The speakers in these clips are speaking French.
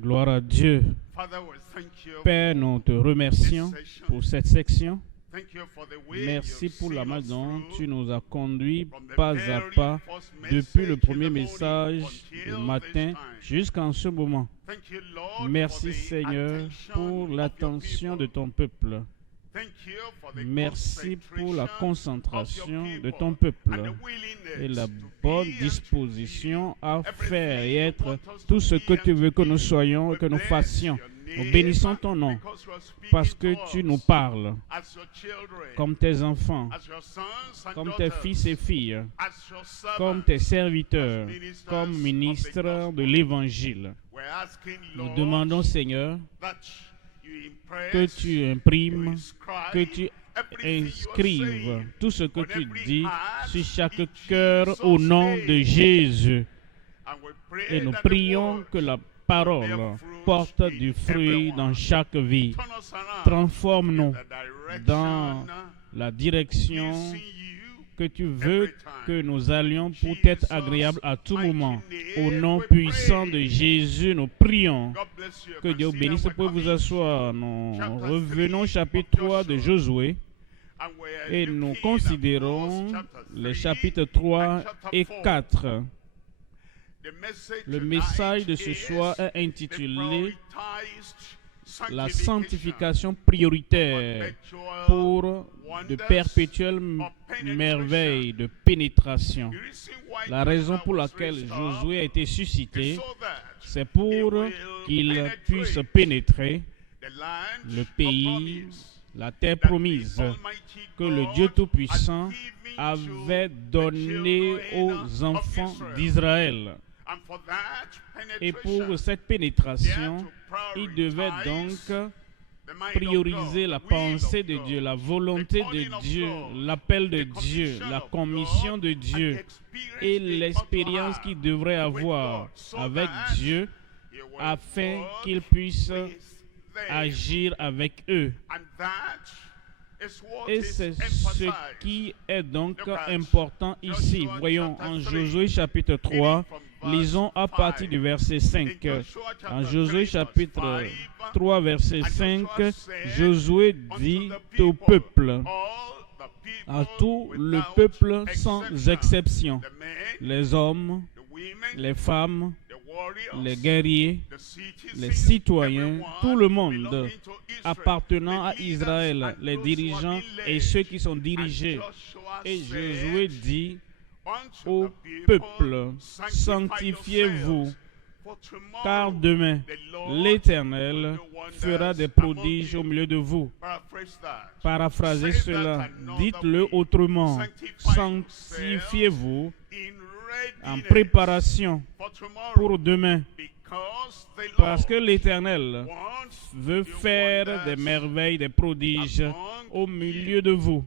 Gloire à Dieu. Père, nous te remercions pour cette section. Merci pour la manière dont tu nous as conduits pas à pas depuis le premier message du matin jusqu'en ce moment. Merci Seigneur pour l'attention de ton peuple. Merci pour la concentration de ton peuple et la bonne disposition à faire et être tout ce que tu veux que nous soyons et que nous fassions. Nous bénissons ton nom parce que tu nous parles comme tes enfants, comme tes fils et filles, comme tes serviteurs, comme ministres de l'Évangile. Nous demandons, Seigneur, que tu imprimes, que tu inscrives tout ce que tu dis sur chaque cœur au nom de Jésus. Et nous prions que la parole porte du fruit dans chaque vie. Transforme-nous dans la direction que tu veux que nous allions pour être agréables à tout moment. Au nom puissant de Jésus, nous prions. Que Dieu vous bénisse. Vous pouvez vous asseoir. Nous revenons au chapitre 3 de Josué et nous considérons les chapitres 3 et 4. Le message de ce soir est intitulé « La sanctification prioritaire pour de perpétuelles merveilles de pénétration ». La raison pour laquelle Josué a été suscité, c'est pour qu'il puisse pénétrer le pays, la terre promise que le Dieu Tout-Puissant avait donnée aux enfants d'Israël. Et pour cette pénétration, il devait donc prioriser la pensée de Dieu, la volonté de Dieu, l'appel de Dieu, la commission de Dieu et l'expérience qu'il devrait avoir avec Dieu afin qu'il puisse agir avec eux. Et c'est ce qui est donc important ici. Voyons en Josué chapitre 3, lisons à partir du verset 5. En Josué chapitre 3, verset 5, Josué dit au peuple, à tout le peuple sans exception, les hommes, les femmes, les guerriers, les citoyens, tout le monde appartenant à Israël, les dirigeants et ceux qui sont dirigés. Et Josué dit au peuple, sanctifiez-vous, car demain l'Éternel fera des prodiges au milieu de vous. Paraphrasez cela, dites-le autrement, sanctifiez-vous en préparation pour demain, parce que l'Éternel veut faire des merveilles, des prodiges au milieu de vous.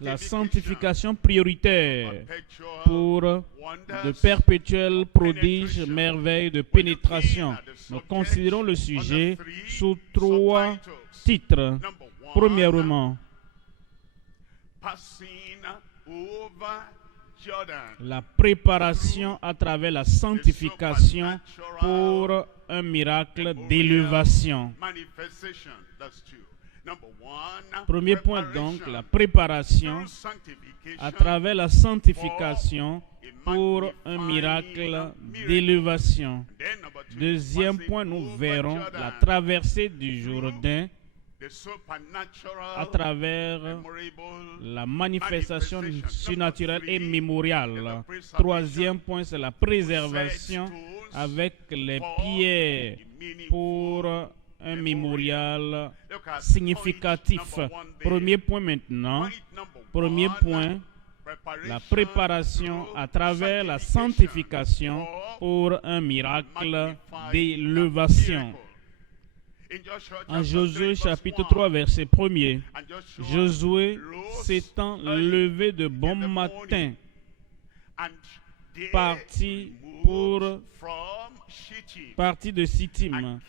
La sanctification prioritaire pour de perpétuels prodiges, merveilles de pénétration. Nous considérons le sujet sous 3 titres. Premièrement, la préparation à travers la sanctification pour un miracle d'élévation. Premier point donc, la préparation à travers la sanctification pour un miracle d'élévation. Deuxième point, nous verrons la traversée du Jourdain à travers la manifestation surnaturelle et mémoriale. Troisième point, c'est la préservation avec les pierres pour un mémorial significatif. Premier point maintenant. Premier point, la préparation à travers la sanctification pour un miracle d'élévation. En Josué chapitre 3 verset 1er, Josué s'étant levé de bon matin, parti de Sittim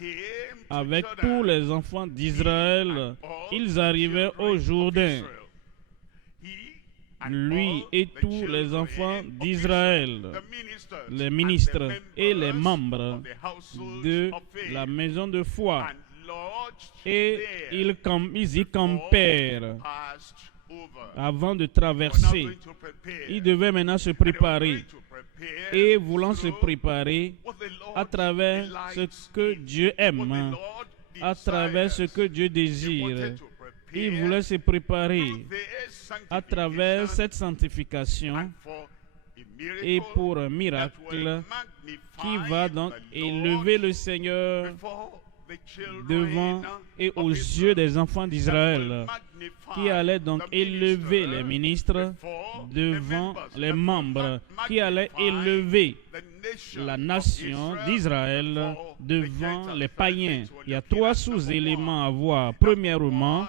avec tous les enfants d'Israël, ils arrivaient au Jourdain. lui et tous les enfants d'Israël, les ministres et les membres de la maison de foi. Et ils y campèrent avant de traverser. Ils devaient maintenant se préparer. Et voulant se préparer à travers ce que Dieu aime, à travers ce que Dieu désire, ils voulaient se préparer à travers cette sanctification et pour un miracle qui va donc élever le Seigneur devant et aux yeux des enfants d'Israël, qui allait donc élever les ministres devant les membres, qui allait élever la nation d'Israël devant les païens. Il y a 3 sous-éléments à voir. Premièrement,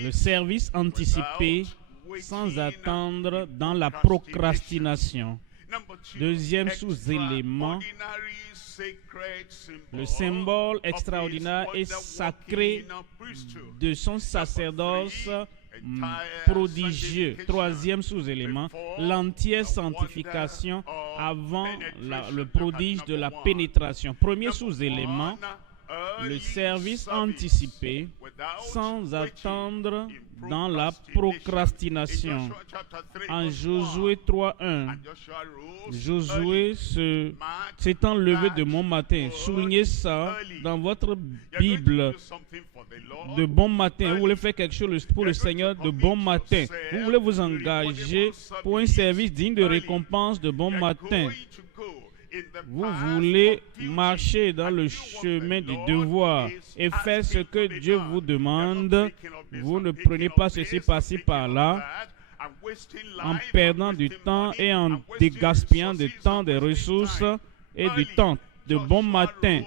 le service anticipé sans attendre dans la procrastination. Deuxième sous-élément, le symbole extraordinaire et sacré de son sacerdoce prodigieux. Troisième sous-élément, l'entière sanctification avant le prodige de la pénétration. Premier sous-élément, le service anticipé sans attendre dans la procrastination. En Josué 3:1, Josué s'étant levé de bon matin. Soulignez ça dans votre Bible. De bon matin. Vous voulez faire quelque chose pour le Seigneur de bon matin. Vous voulez vous engager pour un service digne de récompense de bon matin. Vous voulez marcher dans le chemin du devoir et faire ce que Dieu vous demande. Vous ne prenez pas ceci par-ci par-là en perdant du temps et en dégaspillant du temps, des ressources et du temps. De bon matin.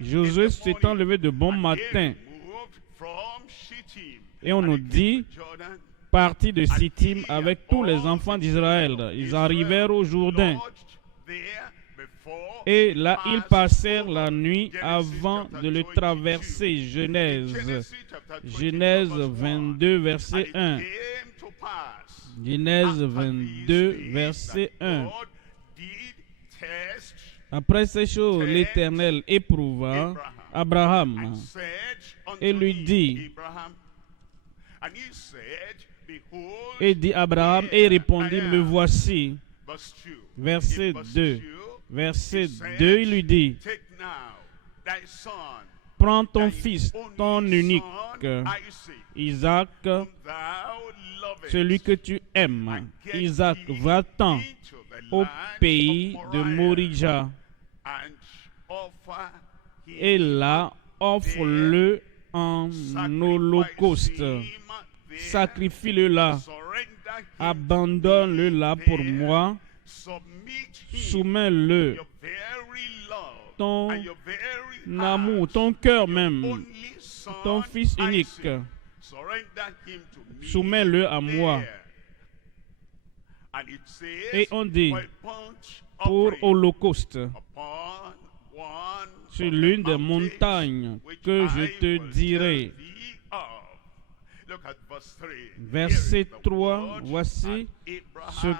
Josué s'étant levé de bon matin. Et on nous dit, parti de Sittim avec tous les enfants d'Israël. Ils arrivèrent au Jourdain. Et là, ils passèrent la nuit avant de le traverser. Genèse 22, verset 1. Genèse 22, verset 1. Après ces choses, l'Éternel éprouva Abraham et lui dit, Abraham et répondit, me voici. Verset 2. Verset 2, il lui dit, prends ton fils, ton unique, Isaac, celui que tu aimes. Isaac, va-t'en au pays de Morija. Et là, offre-le en holocauste. Sacrifie-le là. Abandonne-le là pour moi. Soumets-le. Ton amour, ton cœur même, ton fils unique. Soumets-le à moi. Et on dit, pour holocauste, sur l'une des montagnes que je te dirai. Verset 3, voici ce que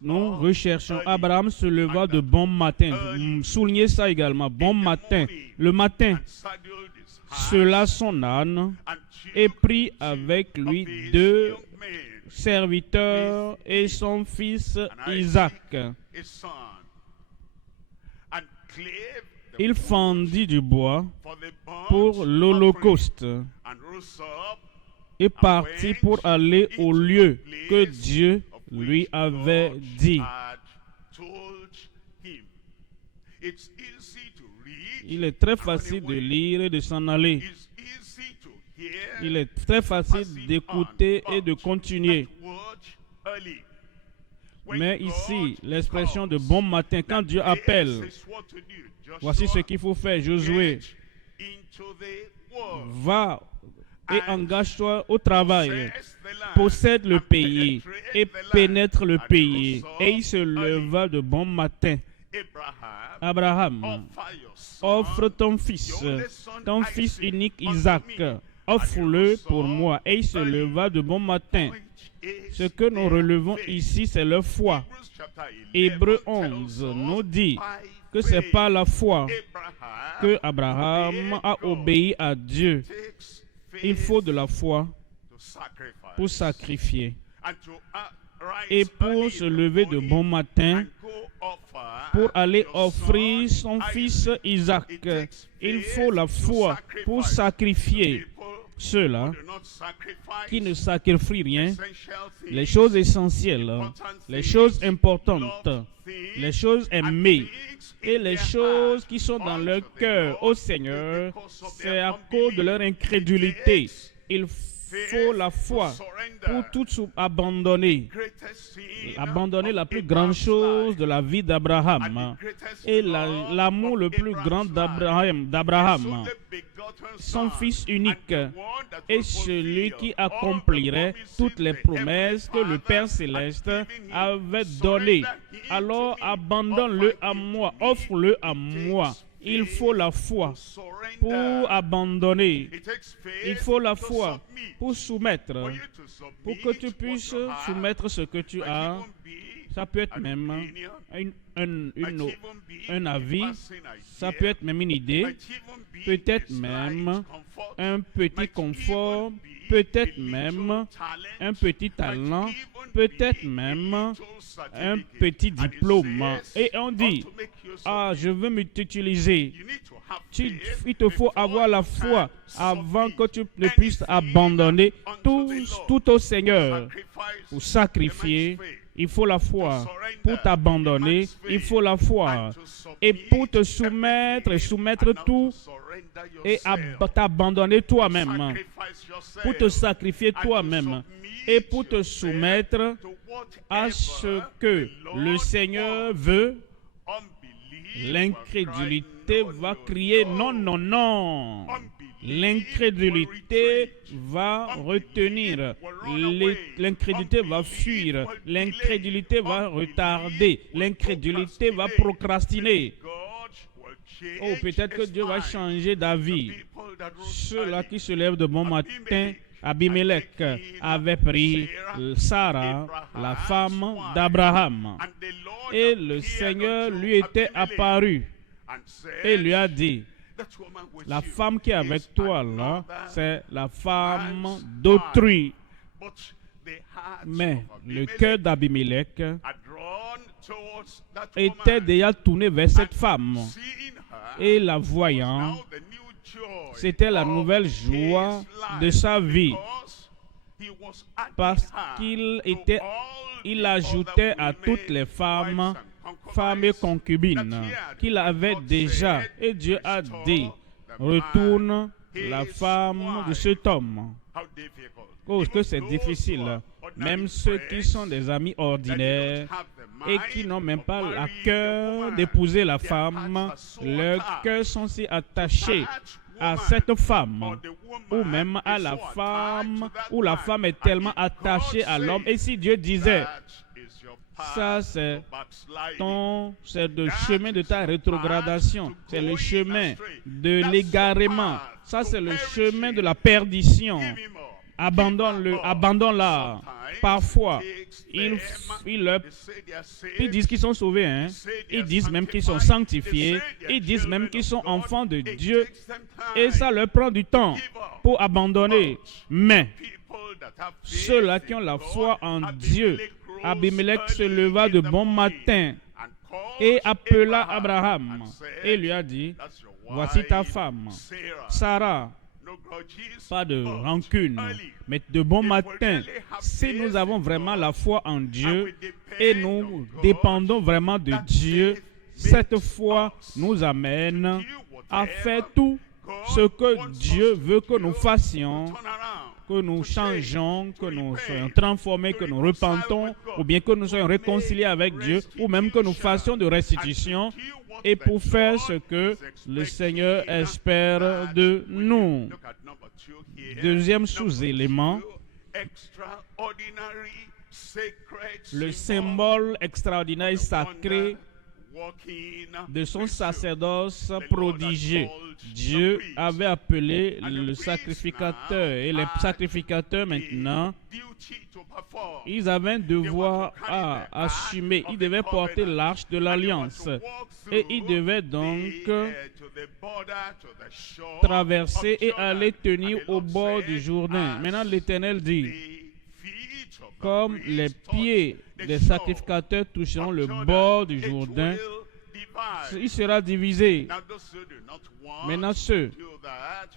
nous recherchons. Abraham se leva de bon matin. Soulignez ça également, bon matin. Le matin, sela son âne et prit avec lui 2 serviteurs et son fils Isaac. Il fendit du bois pour l'holocauste et partit pour aller au lieu que Dieu lui avait dit. Il est très facile de lire et de s'en aller. Il est très facile d'écouter et de continuer. Mais ici, l'expression de bon matin, quand Dieu appelle, voici ce qu'il faut faire. Josué, va et engage-toi au travail. Possède le pays et pénètre le pays. Et il se leva de bon matin. Abraham, offre ton fils unique Isaac. offre-le pour moi. Et il se leva de bon matin. Ce que nous relevons ici, c'est leur foi. Hébreux 11 nous dit que c'est par la foi que Abraham a obéi à Dieu. Il faut de la foi pour sacrifier. Et pour se lever de bon matin, pour aller offrir son fils Isaac, il faut la foi pour sacrifier. Ceux-là qui ne sacrifient rien, les choses essentielles, les choses importantes, les choses aimées et les choses qui sont dans leur cœur au Seigneur, c'est à cause de leur incrédulité. Il faut la foi pour tout abandonner. Abandonner la plus grande chose de la vie d'Abraham et l'amour le plus grand d'Abraham, son fils unique, et celui qui accomplirait toutes les promesses que le Père Céleste avait données. Alors abandonne-le à moi, offre-le à moi. Il faut la foi pour abandonner. Il faut la foi pour soumettre. Pour que tu puisses soumettre ce que tu as. Ça peut être même un avis. Ça peut être même une idée. Peut-être même un petit confort. Peut-être même un petit talent. Peut-être même un petit diplôme. Et on dit, ah, je veux m'utiliser. Il te faut avoir la foi avant que tu ne puisses abandonner tout au Seigneur. Pour sacrifier, il faut la foi. Pour t'abandonner, il faut la foi. Et pour te soumettre et soumettre tout et t'abandonner toi-même. Pour te sacrifier toi-même et pour te soumettre à ce que le Seigneur veut. L'incrédulité va crier non, non, non. L'incrédulité va retenir. L'incrédulité va fuir. L'incrédulité va retarder. L'incrédulité va procrastiner. Oh, peut-être que Dieu va changer d'avis. Ceux-là qui se lèvent de bon matin, Abimelech avait pris Sarah, la femme d'Abraham. Et le Seigneur lui était apparu et lui a dit, la femme qui est avec toi là, c'est la femme d'autrui. Mais le cœur d'Abimelech était déjà tourné vers cette femme. Et la voyant, c'était la nouvelle joie de sa vie. Parce qu'il ajoutait à toutes les femmes et concubines qu'il avait déjà. Et Dieu a dit, retourne la femme de cet homme. Oh, que c'est difficile. Même ceux qui sont des amis ordinaires et qui n'ont même pas le cœur d'épouser la femme, leurs cœurs sont si attachés à cette femme, ou même à la femme, où la femme est tellement attachée à l'homme. Et si Dieu disait, ça c'est le chemin de ta rétrogradation, c'est le chemin de l'égarement, ça c'est le chemin de la perdition. Abandonne-le, abandonne-la. Parfois, ils disent qu'ils sont sauvés, hein? Ils disent même qu'ils sont sanctifiés, ils disent même qu'ils sont enfants de Dieu, et ça leur prend du temps pour abandonner. Mais ceux-là qui ont la foi en Dieu, Abimelech se leva de bon matin et appela Abraham et lui a dit, voici ta femme, Sarah. Pas de rancune, mais de bon matin. Si nous avons vraiment la foi en Dieu et nous dépendons vraiment de Dieu, cette foi nous amène à faire tout ce que Dieu veut que nous fassions, que nous changeons, que nous soyons transformés, que nous repentons, ou bien que nous soyons réconciliés avec Dieu, ou même que nous fassions de restitution, et pour faire ce que le Seigneur espère de nous. Deuxième sous-élément, le symbole extraordinaire et sacré de son sacerdoce prodigieux. Dieu avait appelé le sacrificateur, et les sacrificateurs maintenant, ils avaient un devoir à assumer. Ils devaient porter l'arche de l'alliance et ils devaient donc traverser et aller tenir au bord du Jourdain. Maintenant l'Éternel dit, comme les pieds des sacrificateurs toucheront le bord du Jourdain, il sera divisé. Maintenant, ceux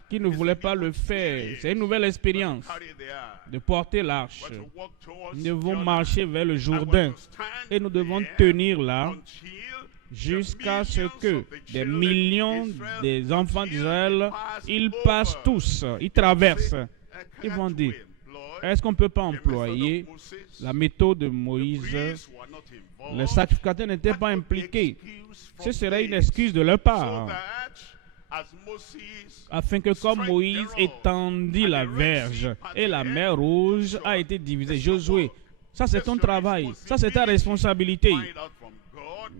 qui ne voulaient pas le faire, c'est une nouvelle expérience de porter l'arche. Nous devons marcher vers le Jourdain et nous devons tenir là jusqu'à ce que des millions des enfants d'Israël, ils passent tous, ils traversent. Ils vont dire, est-ce qu'on ne peut pas employer la méthode de Moïse? Les sacrificateurs n'étaient pas impliqués. Ce serait une excuse de leur part. Afin que comme Moïse étendit la verge et la mer Rouge a été divisée. Josué, ça c'est ton travail, ça c'est ta responsabilité.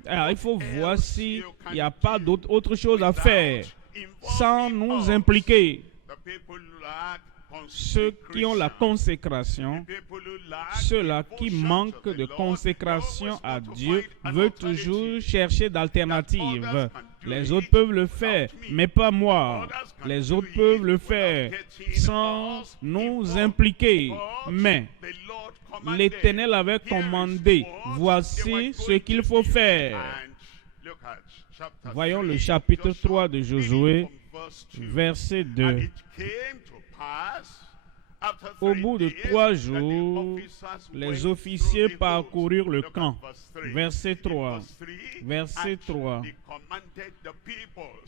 Alors il faut voir s'il n'y a pas d'autre chose à faire sans nous impliquer. Ceux qui ont la consécration, ceux-là qui manquent de consécration à Dieu, veulent toujours chercher d'alternatives. Les autres peuvent le faire, mais pas moi. Les autres peuvent le faire sans nous impliquer. Mais l'Éternel avait commandé, voici ce qu'il faut faire. Voyons le chapitre 3 de Josué, verset 2. Au bout de 3 jours, les officiers parcoururent le camp. Verset 3. Verset 3.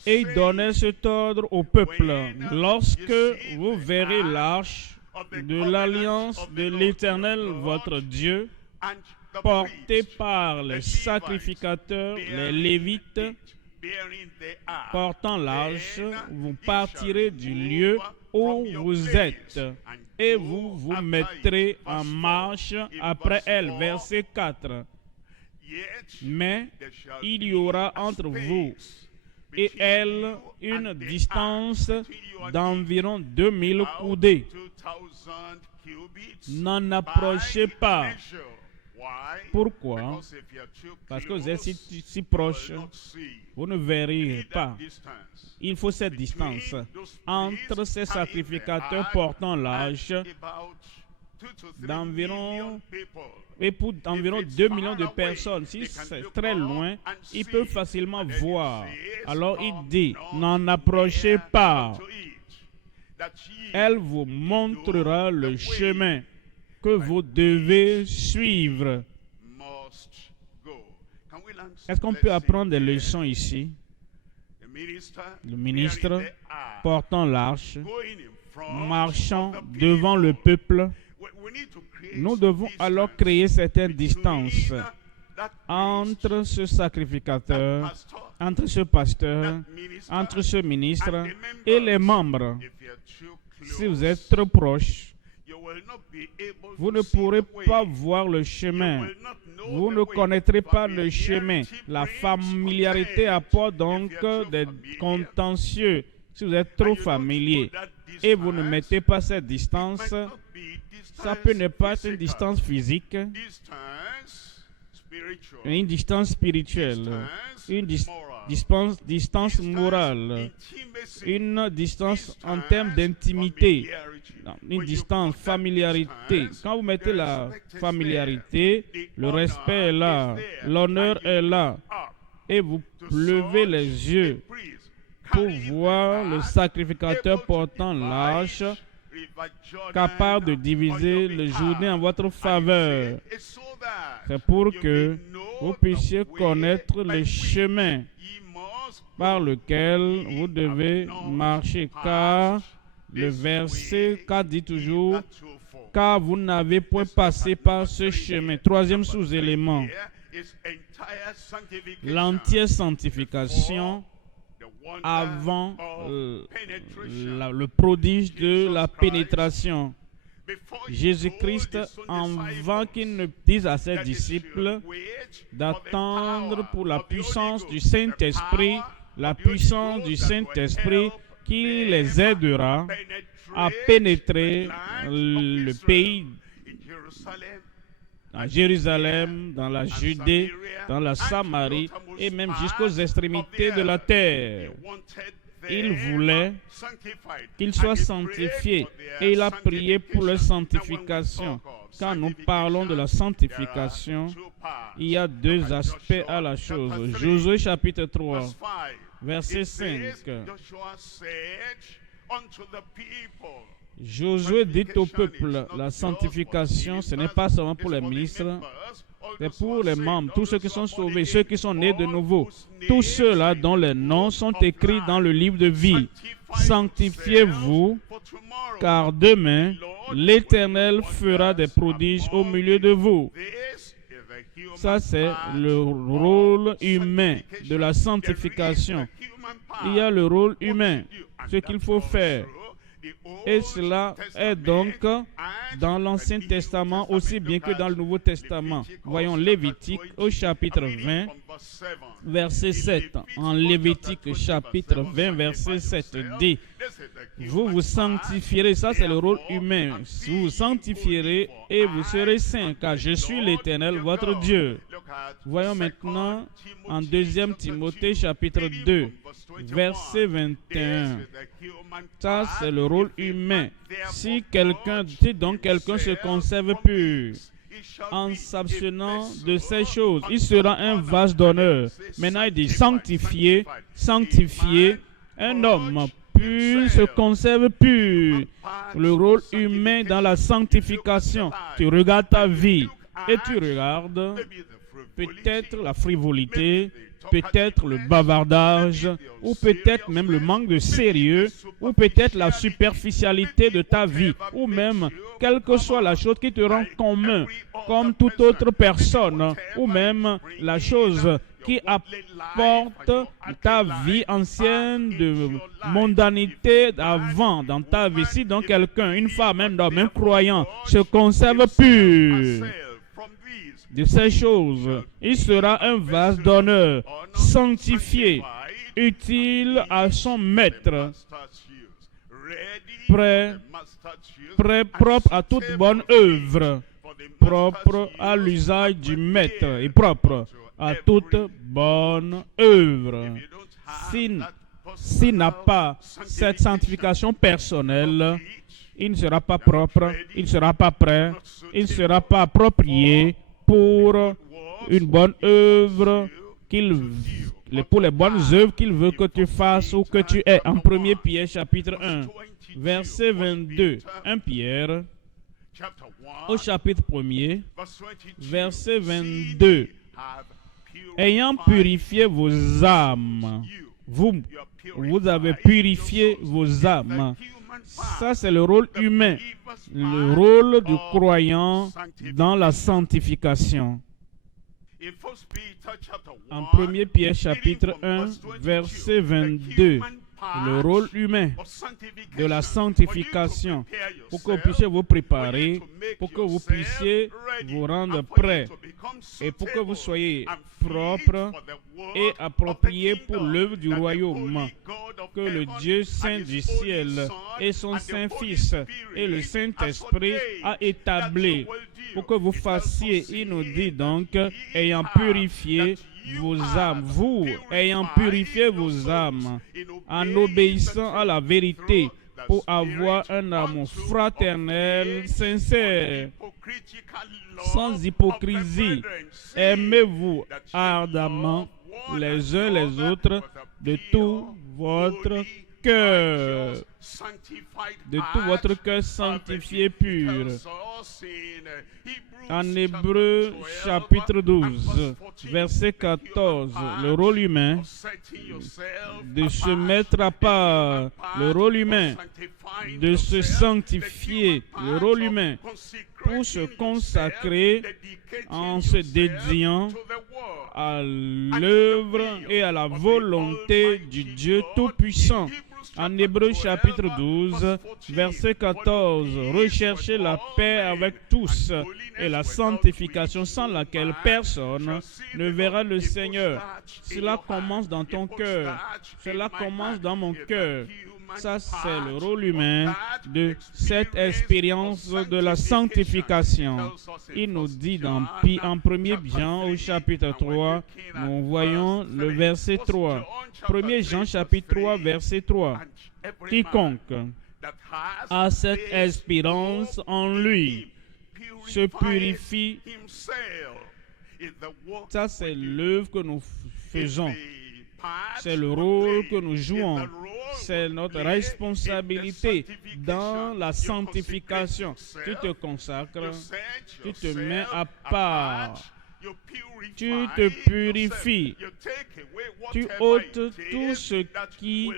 Et ils donnaient cet ordre au peuple. Lorsque vous verrez l'arche de l'alliance de l'Éternel, votre Dieu, portée par les sacrificateurs, les Lévites, portant l'arche, vous partirez du lieu où vous êtes et vous vous mettrez en marche après elle. Verset 4. Mais il y aura entre vous et elle une distance d'environ 2000 coudées. N'en approchez pas. Pourquoi? Parce que vous êtes si proche, vous ne verrez pas. Il faut cette distance entre ces sacrificateurs portant l'arche d'environ, et pour environ 2 millions de personnes. Si c'est très loin, ils peuvent facilement voir. Alors il dit, n'en approchez pas. Elle vous montrera le chemin que vous devez suivre. Est-ce qu'on peut apprendre des leçons ici? Le ministre portant l'arche, marchant devant le peuple, nous devons alors créer certaines distances entre ce sacrificateur, entre ce pasteur, entre ce ministre et les membres. Si vous êtes trop proche, vous ne pourrez pas voir le chemin. Vous ne connaîtrez pas le chemin. La familiarité apporte donc des contentieux. Si vous êtes trop familier et vous ne mettez pas cette distance, ça peut ne pas être une distance physique, une distance spirituelle, une distance morale, une distance en termes d'intimité, une distance familiarité. Quand vous mettez la familiarité, le respect est là, l'honneur est là, et vous levez les yeux pour voir le sacrificateur portant l'arche, capable de diviser le Jourdain en votre faveur. C'est pour que vous puissiez connaître le chemin par lequel vous devez marcher, car le verset 4 dit toujours, car vous n'avez point passé par ce chemin. Troisième sous-élément, l'entière sanctification avant le prodige de la pénétration. Jésus-Christ, avant qu'il ne dise à ses disciples d'attendre pour la puissance du Saint-Esprit, la puissance du Saint-Esprit qui les aidera à pénétrer le pays, à Jérusalem, dans la Judée, dans la Samarie et même jusqu'aux extrémités de la terre. Il voulait qu'ils soient sanctifiés et il a prié pour leur sanctification. Quand nous parlons de la sanctification, il y a deux aspects à la chose. Josué chapitre 3, verset 5. Josué dit au peuple, la sanctification, ce n'est pas seulement pour les ministres, c'est pour les membres, tous ceux qui sont sauvés, ceux qui sont nés de nouveau, tous ceux-là dont les noms sont écrits dans le livre de vie. Sanctifiez-vous, car demain, l'Éternel fera des prodiges au milieu de vous. Ça, c'est le rôle humain de la sanctification. Il y a le rôle humain, ce qu'il faut faire. Et cela est donc dans l'Ancien Testament aussi bien que dans le Nouveau Testament. Voyons Lévitique au chapitre 20, verset 7. En Lévitique chapitre 20, verset 7 dit, vous vous sanctifierez, ça c'est le rôle humain, vous vous sanctifierez et vous serez saints, car je suis l'Éternel, votre Dieu. Voyons maintenant en 2 Timothée chapitre 2, verset 21. Ça, c'est le rôle humain. Si donc quelqu'un se conserve pur en s'abstenant de ces choses, il sera un vase d'honneur. Maintenant, il dit sanctifier, sanctifier. Un homme pur se conserve pur. Le rôle humain dans la sanctification. Tu regardes ta vie et tu regardes peut-être la frivolité, peut-être le bavardage, ou peut-être même le manque de sérieux, ou peut-être la superficialité de ta vie, ou même quelle que soit la chose qui te rend commun, comme toute autre personne, ou même la chose qui apporte ta vie ancienne de mondanité d'avant dans ta vie. Si donc quelqu'un, une femme, un homme, un croyant, se conserve pur de ces choses, il sera un vase d'honneur, sanctifié, utile à son maître, prêt, propre à toute bonne œuvre, propre à l'usage du maître et propre à toute bonne œuvre. S'il n'a pas cette sanctification personnelle, il ne sera pas propre, il ne sera pas prêt, il ne sera pas approprié pour une bonne œuvre, pour les bonnes œuvres qu'il veut que tu fasses ou que tu aies. En 1 Pierre chapitre 1, verset 22. 1 Pierre, au chapitre 1er, verset 22. Ayant purifié vos âmes, vous avez purifié vos âmes. Ça, c'est le rôle humain, le rôle du croyant dans la sanctification. En 1 Pierre chapitre 1, verset 22, le rôle humain de la sanctification, pour que vous puissiez vous préparer, pour que vous puissiez vous rendre prêts et pour que vous soyez propres et appropriés pour l'œuvre du royaume que le Dieu saint du ciel et son Saint-Fils et le Saint-Esprit a établi pour que vous fassiez. Il nous dit donc, ayant purifié vos âmes, vous, ayant purifié vos âmes, en obéissant à la vérité, pour avoir un amour fraternel, sincère, sans hypocrisie. Aimez-vous ardemment les uns les autres de tout votre cœur, de tout votre cœur sanctifié pur. En Hébreux chapitre 12, verset 14, le rôle humain de se mettre à part, le rôle humain de se sanctifier, le rôle humain pour se consacrer en se dédiant à l'œuvre et à la volonté du Dieu Tout-Puissant. En Hébreux chapitre 12, verset 14, recherchez la paix avec tous et la sanctification sans laquelle personne ne verra le Seigneur. Cela commence dans ton cœur. Cela commence dans mon cœur. Ça, c'est le rôle humain de cette expérience de la sanctification. Il nous dit en 1 Jean au chapitre 3, nous voyons le verset 3. 1 Jean chapitre 3, verset 3. Quiconque a cette espérance en lui se purifie. Ça, c'est l'œuvre que nous faisons. C'est le rôle que nous jouons. C'est notre responsabilité dans la sanctification. Tu te consacres, tu te mets à part, tu te purifies, tu ôtes tout ce qui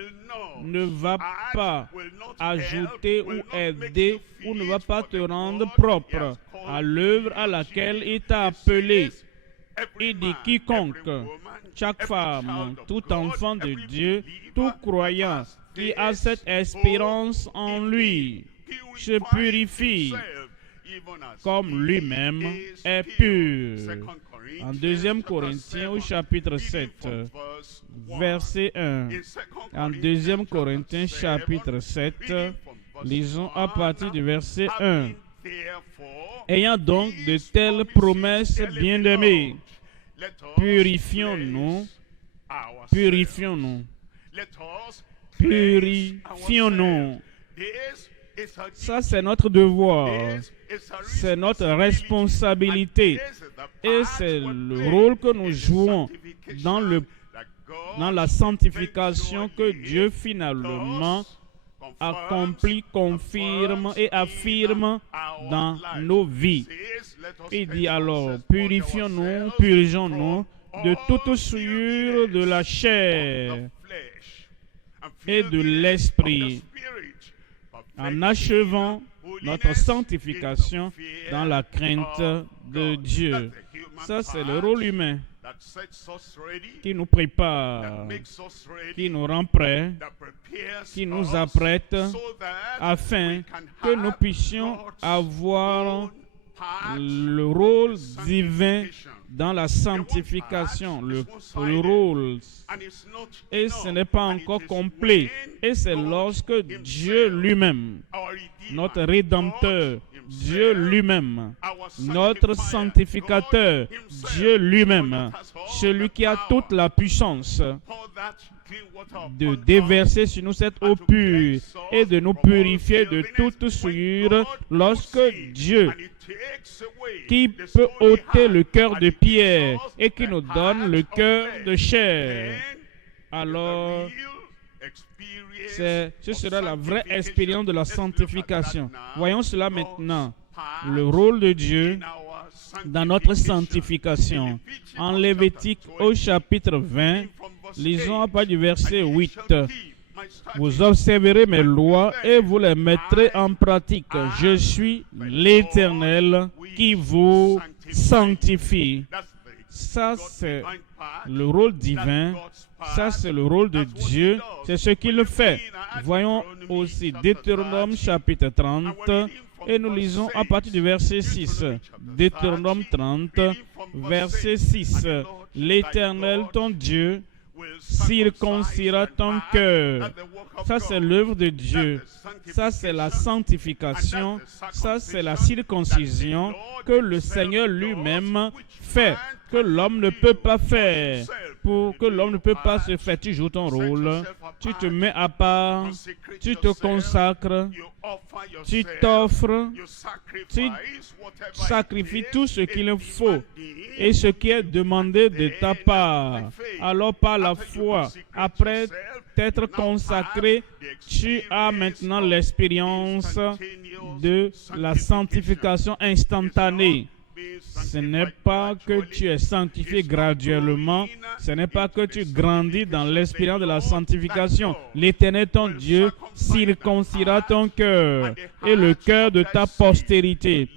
ne va pas ajouter ou aider ou ne va pas te rendre propre à l'œuvre à laquelle il t'a appelé. Il dit quiconque, chaque femme, tout enfant de Dieu, tout croyant qui a cette espérance en lui, se purifie comme lui-même est pur. En 2 Corinthiens au chapitre 7, verset 1. En 2 Corinthiens chapitre 7, lisons à partir du verset 1. Ayant donc de telles promesses, bien-aimés, purifions-nous, Ça, c'est notre devoir, c'est notre responsabilité et c'est le rôle que nous jouons dans la sanctification que Dieu finalement accomplit, confirme et affirme dans nos vies. Il dit alors, purifions-nous, purgeons-nous de toute souillure de la chair et de l'esprit, en achevant notre sanctification dans la crainte de Dieu. Ça, c'est le rôle humain qui nous prépare, qui nous rend prêts, qui nous apprête afin que nous puissions avoir le rôle divin dans la sanctification, le rôle. Et ce n'est pas encore complet. Et c'est lorsque Dieu lui-même, notre Rédempteur, Dieu lui-même, notre sanctificateur, Dieu lui-même, celui qui a toute la puissance de déverser sur nous cette eau pure et de nous purifier de toute souillure, lorsque Dieu, qui peut ôter le cœur de pierre et qui nous donne le cœur de chair, alors ce sera la vraie expérience de la sanctification. Voyons cela maintenant, le rôle de Dieu dans notre sanctification. En Lévitique au chapitre 20, lisons à partir du verset 8. Vous observerez mes lois et vous les mettrez en pratique. Je suis l'Éternel qui vous sanctifie. Ça, c'est le rôle divin. Ça, c'est le rôle de Dieu. C'est ce qu'il fait. Voyons aussi Deutéronome chapitre 30 et nous lisons à partir du verset 6. Deutéronome 30, verset 6. L'Éternel, ton Dieu, circoncira ton cœur. Ça, c'est l'œuvre de Dieu. Ça, c'est la sanctification. Ça, c'est la circoncision que le Seigneur lui-même fait, que l'homme ne peut pas faire. Pour que l'homme ne peut pas se faire, tu joues ton rôle, tu te mets à part, tu te consacres, tu t'offres, tu sacrifies tout ce qu'il faut et ce qui est demandé de ta part. Alors par la foi, après t'être consacré, tu as maintenant l'expérience de la sanctification instantanée. Ce n'est pas que tu es sanctifié graduellement, ce n'est pas que tu grandis dans l'expérience de la sanctification. L'Éternel, ton Dieu, circoncira ton cœur et le cœur de ta postérité.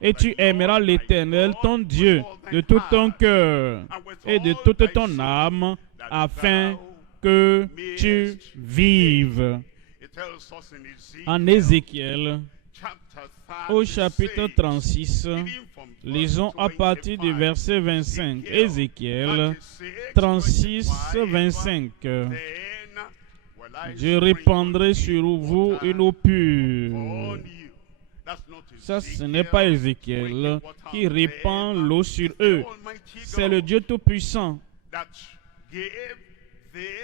Et tu aimeras l'Éternel, ton Dieu, de tout ton cœur et de toute ton âme, afin que tu vives. En Ézéchiel, au chapitre 36, lisons à partir du verset 25. Ézéchiel 36, 25. Je répandrai sur vous une eau pure. Ça, ce n'est pas Ézéchiel qui répand l'eau sur eux. C'est le Dieu Tout-Puissant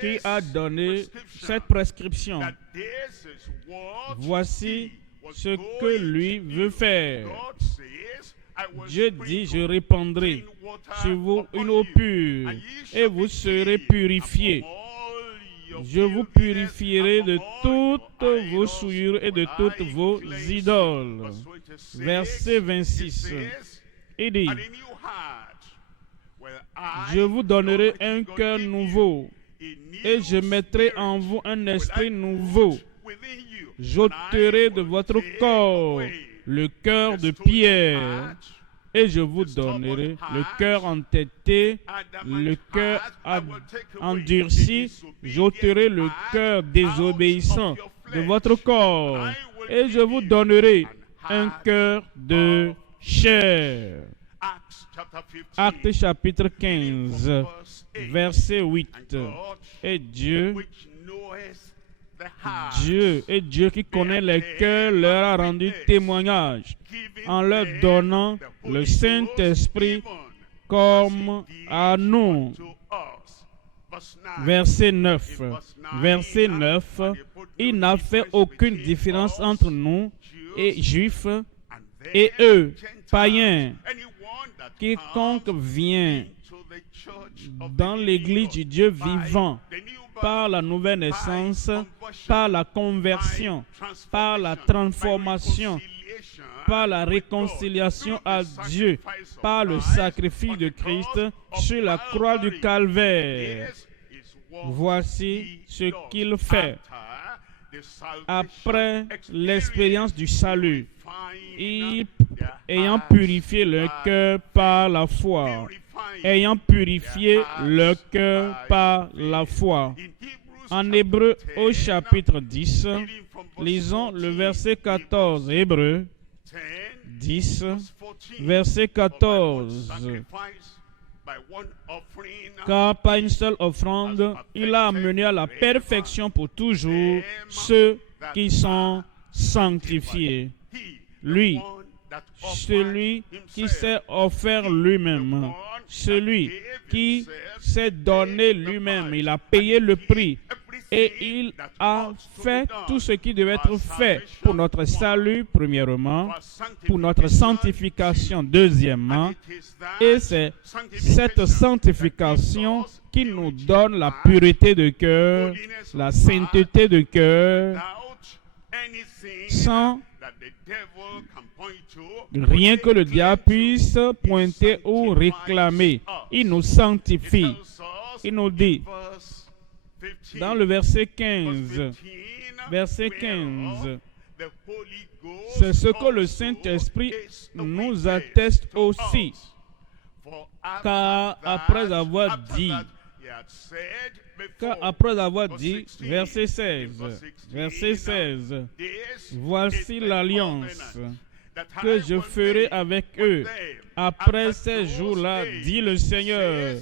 qui a donné cette prescription. Voici ce que lui veut faire. Dieu dit, je répandrai sur vous une eau pure et vous serez purifiés. Je vous purifierai de toutes vos souillures et de toutes vos idoles. Verset 26. Il dit, je vous donnerai un cœur nouveau et je mettrai en vous un esprit nouveau. J'ôterai de votre corps le cœur de pierre et je vous donnerai le cœur entêté, le cœur endurci. J'ôterai le cœur désobéissant de votre corps et je vous donnerai un cœur de chair. Actes chapitre 15, verset 8. Et Dieu qui connaît les cœurs, leur a rendu témoignage en leur donnant le Saint-Esprit comme à nous. Verset 9. Verset 9. Il n'a fait aucune différence entre nous et Juifs et eux, païens. Quiconque vient dans l'église du Dieu vivant, par la nouvelle naissance, par la conversion, par la transformation, par la réconciliation à Dieu, par le sacrifice de Christ sur la croix du Calvaire. Voici ce qu'il fait. Après l'expérience du salut, ayant purifié le cœur par la foi, ayant purifié le cœur par la foi. En Hébreu au chapitre 10, lisons le verset 14. Hébreu 10, verset 14. Car par une seule offrande, il a amené à la perfection pour toujours ceux qui sont sanctifiés. Lui, celui qui s'est offert lui-même, celui qui s'est donné lui-même, il a payé le prix et il a fait tout ce qui devait être fait pour notre salut, premièrement, pour notre sanctification, deuxièmement, et c'est cette sanctification qui nous donne la pureté de cœur, la sainteté de cœur, sans rien que le diable puisse pointer ou réclamer. Il nous sanctifie. Il nous dit, dans le verset 15, c'est ce que le Saint-Esprit nous atteste aussi. Car après avoir dit, verset 16, voici l'alliance que je ferai avec eux. Après ces jours-là, dit le Seigneur,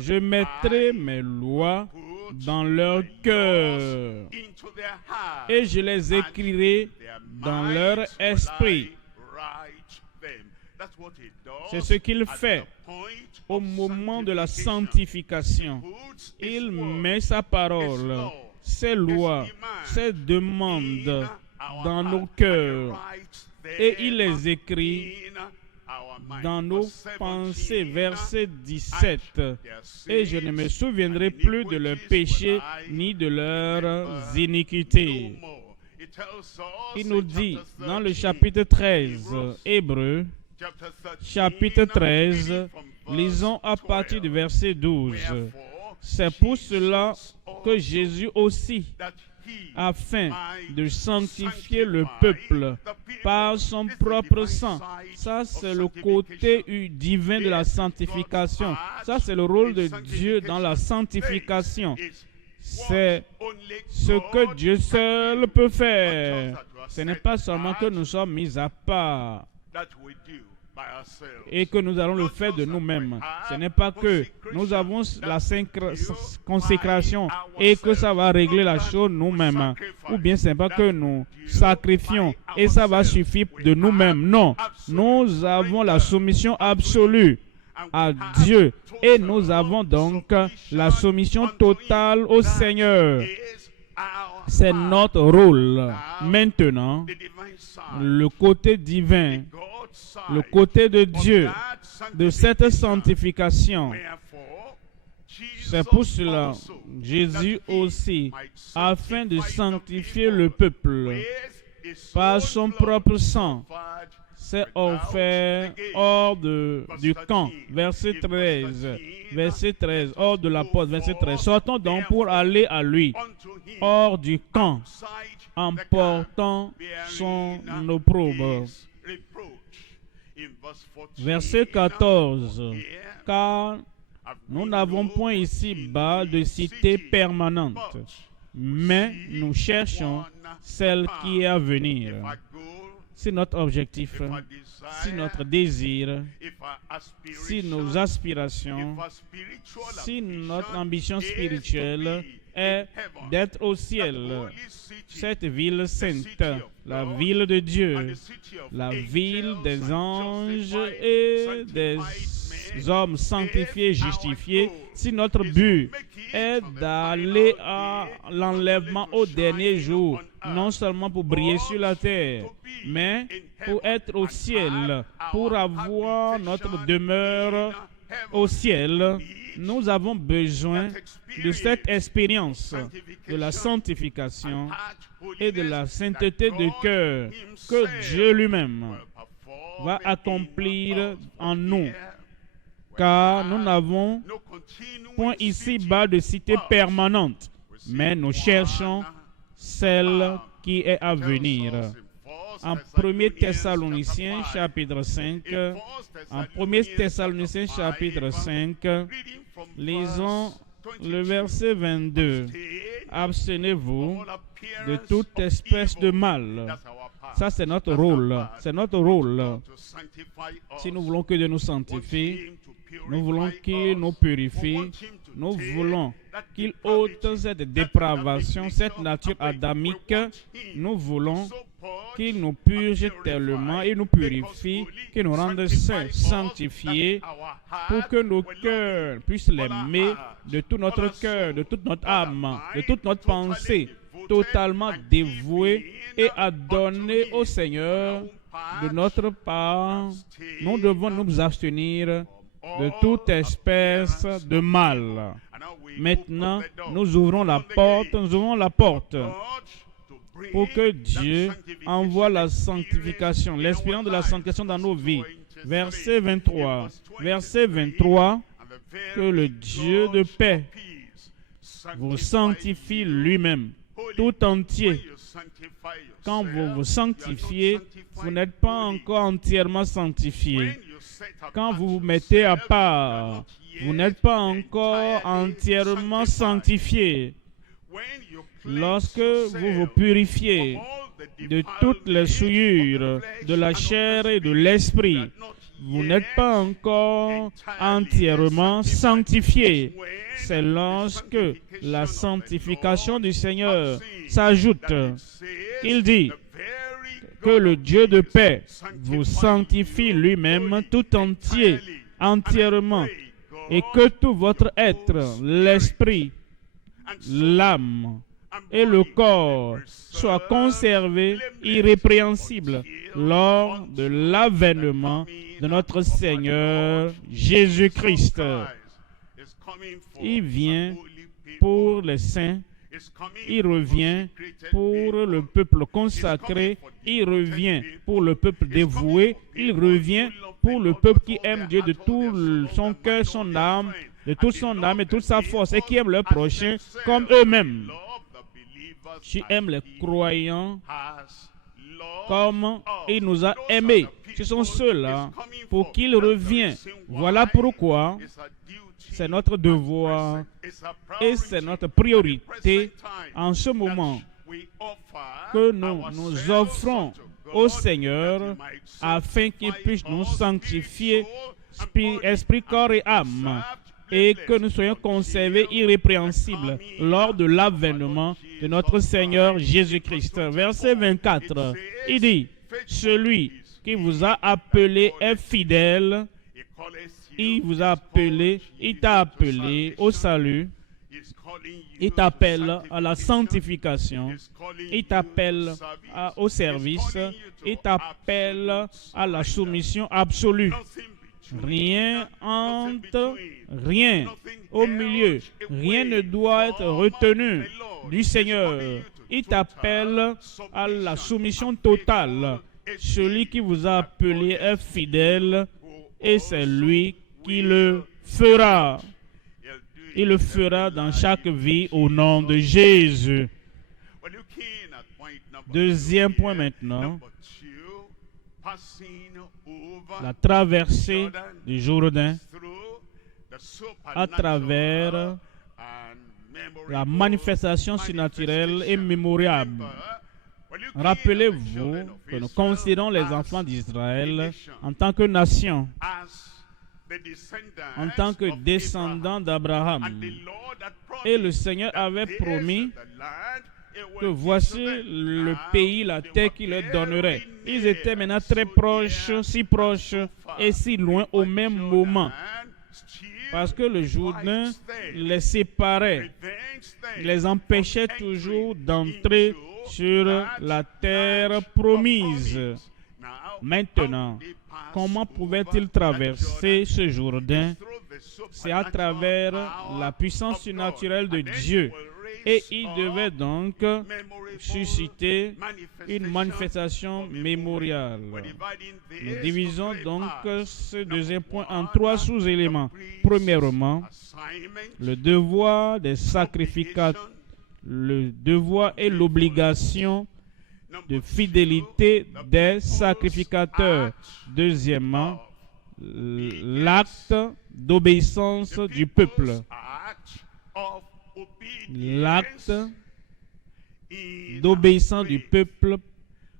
je mettrai mes lois dans leur cœur et je les écrirai dans leur esprit. C'est ce qu'il fait au moment de la sanctification. Il met sa parole, ses lois, ses demandes dans nos cœurs et il les écrit dans nos pensées. Verset 17. Et je ne me souviendrai plus de leurs péchés ni de leurs iniquités. Il nous dit dans le chapitre 13, Hébreux, chapitre 13, lisons à partir du verset 12. C'est pour cela que Jésus aussi, afin de sanctifier le peuple par son propre sang. Ça, c'est le côté divin de la sanctification. Ça, c'est le rôle de Dieu dans la sanctification. C'est ce que Dieu seul peut faire. Ce n'est pas seulement que nous sommes mis à part et que nous allons le faire de nous-mêmes. Ce n'est pas que nous avons la consécration et que ça va régler la chose nous-mêmes. Ou bien ce n'est pas que nous sacrifions et ça va suffire de nous-mêmes. Non, nous avons la soumission absolue à Dieu et nous avons donc la soumission totale au Seigneur. C'est notre rôle. Maintenant, le côté divin, le côté de Dieu, de cette sanctification. C'est pour cela, Jésus aussi, afin de sanctifier le peuple par son propre sang, s'est offert hors du camp. Verset 13. Verset 13. Hors de la porte. Verset 13. Sortons donc pour aller à lui, hors du camp, en portant son opprobre. Verset 14. Car nous n'avons point ici-bas de cité permanente, mais nous cherchons celle qui est à venir. C'est notre objectif, si notre désir, si nos aspirations, si notre ambition spirituelle est d'être au ciel, cette ville sainte, la ville de Dieu, la ville des anges et des hommes sanctifiés, justifiés, si notre but est d'aller à l'enlèvement au dernier jour, non seulement pour briller sur la terre, mais pour être au ciel, pour avoir notre demeure au ciel, nous avons besoin de cette expérience de la sanctification et de la sainteté de cœur que Dieu lui-même va accomplir en nous. Car nous n'avons point ici-bas de cité permanente, mais nous cherchons celle qui est à venir. En 1 Thessaloniciens chapitre 5, en 1 Thessaloniciens chapitre 5, lisons le verset 22. Abstenez-vous de toute espèce de mal. Ça, c'est notre rôle. C'est notre rôle. Si nous voulons que Dieu nous sanctifie, nous voulons qu'il nous purifie, nous voulons qu'il ôte cette dépravation, cette nature adamique. Nous voulons qu'il nous purge tellement et nous purifie, qu'il nous rende saints, sanctifiés, pour que nos cœurs puissent l'aimer de tout notre cœur, de toute notre âme, de toute notre pensée, totalement dévoués et à donner au Seigneur de notre part. Nous devons nous abstenir de toute espèce de mal. Maintenant, nous ouvrons la porte, pour que Dieu envoie la sanctification, l'expérience de la sanctification dans nos vies. Verset 23. Verset 23, que le Dieu de paix vous sanctifie lui-même, tout entier. Quand vous vous sanctifiez, vous n'êtes pas encore entièrement sanctifié. Quand vous vous mettez à part, vous n'êtes pas encore entièrement sanctifié. Lorsque vous vous purifiez de toutes les souillures de la chair et de l'esprit, vous n'êtes pas encore entièrement sanctifié. C'est lorsque la sanctification du Seigneur s'ajoute. Il dit que le Dieu de paix vous sanctifie lui-même tout entier, entièrement, et que tout votre être, l'esprit, l'âme et le corps soient conservés irrépréhensibles lors de l'avènement de notre Seigneur Jésus-Christ. Il vient pour les saints, il revient pour le peuple consacré, il revient pour le peuple dévoué, il revient pour le peuple qui aime Dieu de tout son cœur, son âme, de toute son âme et toute sa force, et qui aime leur prochain comme eux-mêmes. Tu aimes les croyants comme il nous a aimés. Ce sont ceux-là pour qui il revient. Voilà pourquoi c'est notre devoir et c'est notre priorité en ce moment que nous nous offrons au Seigneur afin qu'il puisse nous sanctifier esprit, corps et âme, et que nous soyons conservés irrépréhensibles lors de l'avènement de notre Seigneur Jésus-Christ. Verset 24, il dit, celui qui vous a appelé est fidèle, il vous a appelé, il t'a appelé au salut, il t'appelle à la sanctification, il t'appelle au service, il t'appelle à la soumission absolue. Rien entre, rien au milieu, rien ne doit être retenu du Seigneur. Il t'appelle à la soumission totale. Celui qui vous a appelé est fidèle et c'est lui qui le fera. Il le fera dans chaque vie au nom de Jésus. Deuxième point maintenant, la traversée du Jourdain à travers la manifestation surnaturelle et mémoriable. Rappelez-vous que nous considérons les enfants d'Israël en tant que nation, en tant que descendants d'Abraham. Et le Seigneur avait promis que voici le pays, la terre qu'il leur donnerait. Ils étaient maintenant très proches, si proches et si loin au même moment. Parce que le Jourdain les séparait, les empêchait toujours d'entrer sur la terre promise. Maintenant, comment pouvaient-ils traverser ce Jourdain? C'est à travers la puissance surnaturelle de Dieu. Et il devait donc susciter une manifestation mémoriale. Nous divisons donc ce deuxième point en trois sous-éléments. Premièrement, le devoir des sacrificateurs, le devoir et l'obligation de fidélité des sacrificateurs. Deuxièmement, l'acte d'obéissance du peuple. L'acte d'obéissance du peuple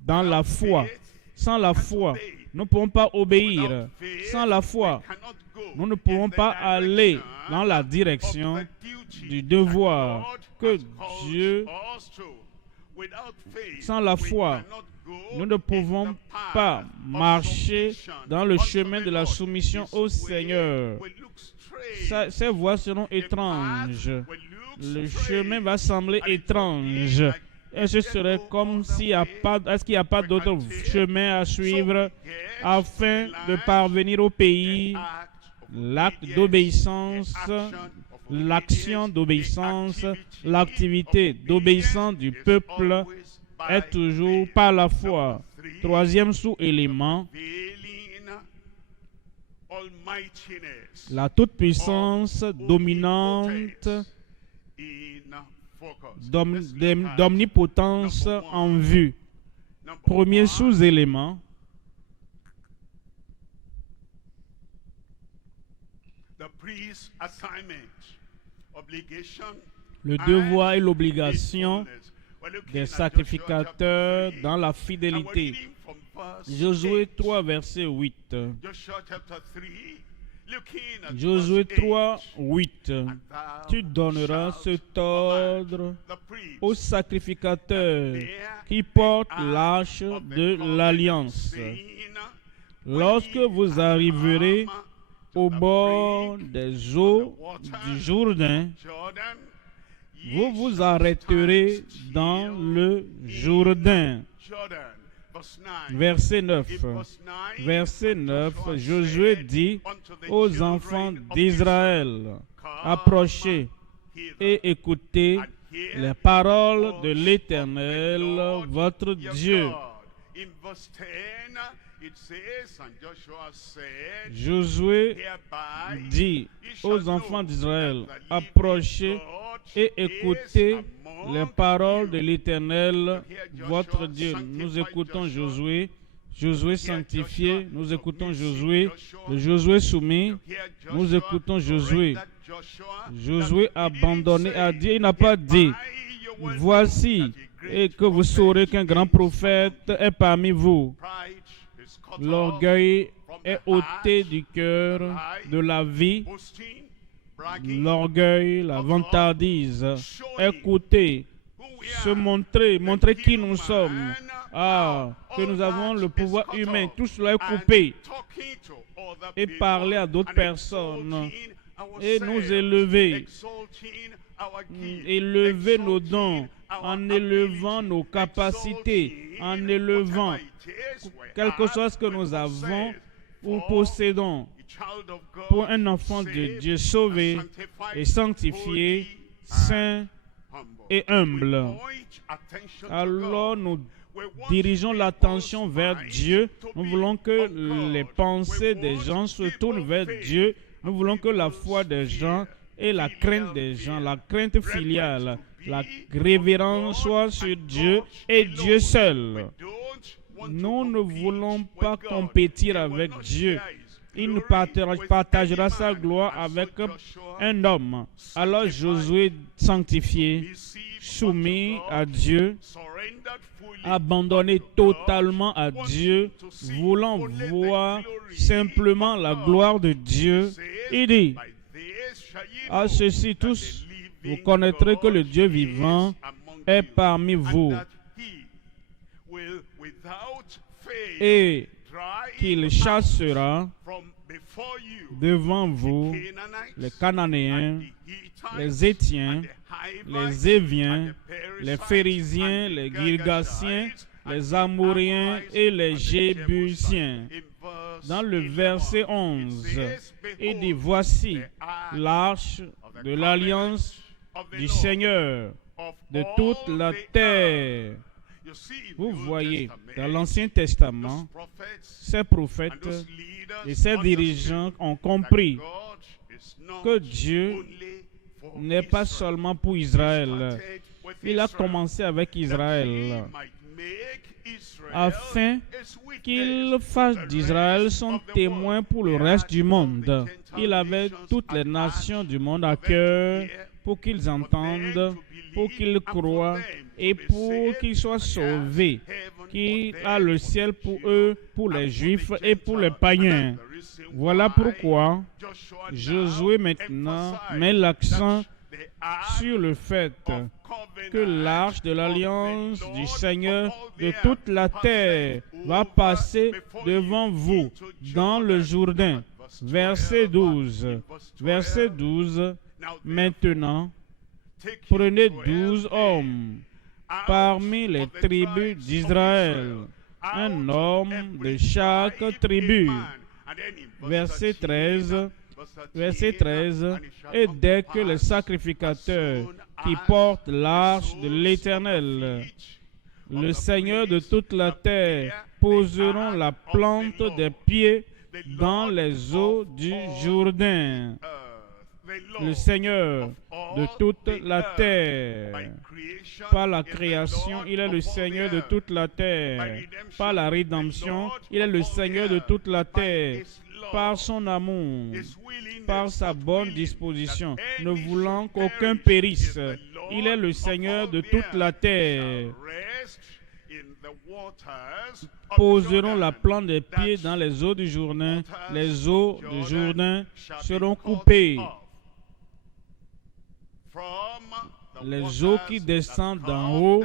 dans la foi. Sans la foi, nous ne pouvons pas obéir. Sans la foi, nous ne pouvons pas aller dans la direction du devoir que Dieu. Sans la foi, nous ne pouvons pas marcher dans le chemin de la soumission au Seigneur. Ces voies seront étranges. Le chemin va sembler étrange. Et ce serait comme s'il n'y a pas, est-ce qu'il n'y a pas d'autre chemin à suivre afin de parvenir au pays? L'acte d'obéissance, l'action d'obéissance, l'activité d'obéissance du peuple est toujours par la foi. Troisième sous-élément, la toute-puissance dominante d'omnipotence en vue. Premier sous-élément, le devoir et l'obligation des sacrificateurs dans la fidélité. Josué 3, verset 8. Josué 3, 8. Tu donneras cet ordre aux sacrificateurs qui portent l'arche de l'alliance. Lorsque vous arriverez au bord des eaux du Jourdain, vous vous arrêterez dans le Jourdain. Verset 9. Verset 9, Josué dit aux enfants d'Israël, approchez et écoutez les paroles de l'Éternel, votre Dieu. Josué dit aux enfants d'Israël, approchez et écoutez les paroles de l'Éternel, votre Dieu. Nous écoutons Josué. Josué sanctifié, nous écoutons Josué. Le Josué soumis, nous écoutons Josué. Josué abandonné a dit, il n'a pas dit, voici, et que vous saurez qu'un grand prophète est parmi vous. L'orgueil est ôté du cœur de la vie. L'orgueil, la vantardise, écouter, se montrer, montrer qui nous sommes. Ah, que nous avons le pouvoir humain, tout cela est coupé. Et parler à d'autres personnes. Et nous élever. Élever nos dons, en élevant nos capacités, en élevant quelque chose que nous avons ou possédons. Pour un enfant de Dieu sauvé et sanctifié, saint et humble. Alors nous dirigeons l'attention vers Dieu. Nous voulons que les pensées des gens se tournent vers Dieu. Nous voulons que la foi des gens et la crainte des gens, la crainte filiale, la révérence soit sur Dieu et Dieu seul. Nous ne voulons pas compétir avec Dieu. Il ne partagera sa gloire avec un homme. Alors Josué sanctifié, soumis à Dieu, abandonné totalement à Dieu, voulant voir simplement la gloire de Dieu, il dit, à ceci tous, vous connaîtrez que le Dieu vivant est parmi vous et qu'il chassera devant vous les Cananéens, les Héthiens, les Éviens, les Phéréziens, les Girgasiens, les Amoréens et les Jébusiens. Dans le verset 11, il dit, voici l'arche de l'alliance du Seigneur de toute la terre. Vous voyez, dans l'Ancien Testament, ces prophètes et ces dirigeants ont compris que Dieu n'est pas seulement pour Israël. Il a commencé avec Israël afin qu'il fasse d'Israël son témoin pour le reste du monde. Il avait toutes les nations du monde à cœur pour qu'ils entendent, pour qu'ils croient et pour qu'ils soient sauvés, qu'il a le ciel pour eux, pour les Juifs et pour les païens. Voilà pourquoi Josué maintenant met l'accent sur le fait que l'arche de l'alliance du Seigneur de toute la terre va passer devant vous dans le Jourdain. Verset 12. Verset 12. Maintenant, prenez 12 hommes parmi les tribus d'Israël, un homme de chaque tribu. Verset 13. Verset 13. Et dès que les sacrificateurs qui portent l'arche de l'Éternel, le Seigneur de toute la terre, poseront la plante des pieds dans les eaux du Jourdain. Le Seigneur de toute la terre. Par la création, il est le Seigneur de toute la terre. Par la rédemption, il est le Seigneur de toute la terre. Par son amour, par sa bonne disposition, ne voulant qu'aucun périsse, il est le Seigneur de toute la terre. Poseront la plante des pieds dans les eaux du Jourdain. Les eaux du Jourdain seront coupées. Les eaux qui descendent d'en haut,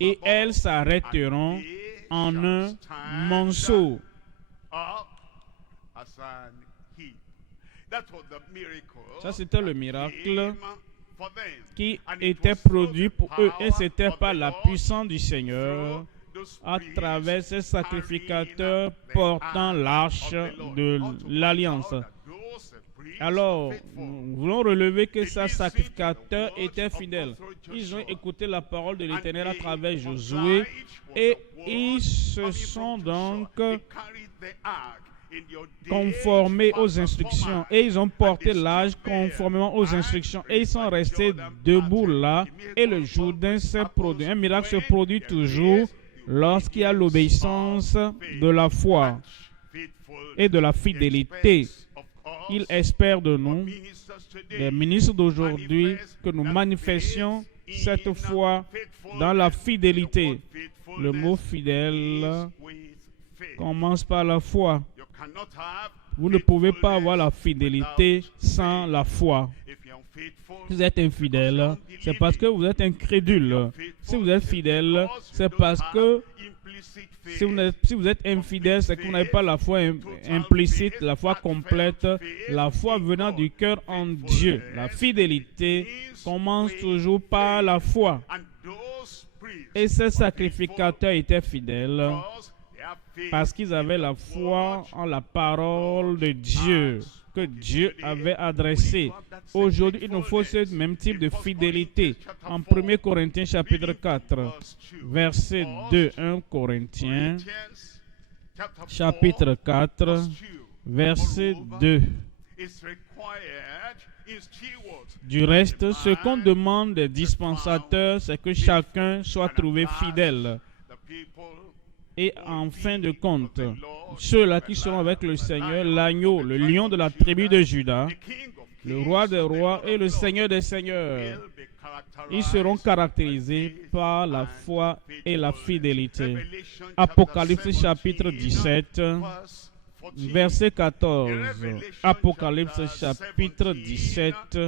et elles s'arrêteront en un monceau. Ça, c'était le miracle qui était produit pour eux, et c'était par la puissance du Seigneur à travers ces sacrificateurs portant l'arche de l'alliance. Alors, nous voulons relever que ces sacrificateurs étaient fidèles. Ils ont écouté la parole de l'Éternel à travers Josué et ils se sont donc conformés aux instructions. Et ils ont porté l'âge conformément aux instructions. Et ils sont restés debout là. Et le Jourdain s'est produit. Un miracle se produit toujours lorsqu'il y a l'obéissance de la foi et de la fidélité. Il espère de nous, les ministres d'aujourd'hui, que nous manifestions cette foi dans la fidélité. Le mot fidèle commence par la foi. Vous ne pouvez pas avoir la fidélité sans la foi. Si vous êtes infidèle, c'est parce que vous êtes incrédule. Si vous êtes fidèle, c'est parce que si vous êtes infidèle, c'est que vous n'avez pas la foi implicite, la foi complète, la foi venant du cœur en Dieu. La fidélité commence toujours par la foi. Et ces sacrificateurs étaient fidèles parce qu'ils avaient la foi en la parole de Dieu que Dieu avait adressée. Aujourd'hui, il nous faut ce même type de fidélité. En 1 Corinthiens chapitre 4, verset 2, 1 Corinthiens chapitre 4, verset 2. Du reste, ce qu'on demande des dispensateurs, c'est que chacun soit trouvé fidèle. Et en fin de compte, ceux-là qui seront avec le Seigneur, l'agneau, le lion de la tribu de Juda, le roi des rois et le Seigneur des seigneurs, ils seront caractérisés par la foi et la fidélité. Apocalypse chapitre 17, verset 14. Apocalypse chapitre 17,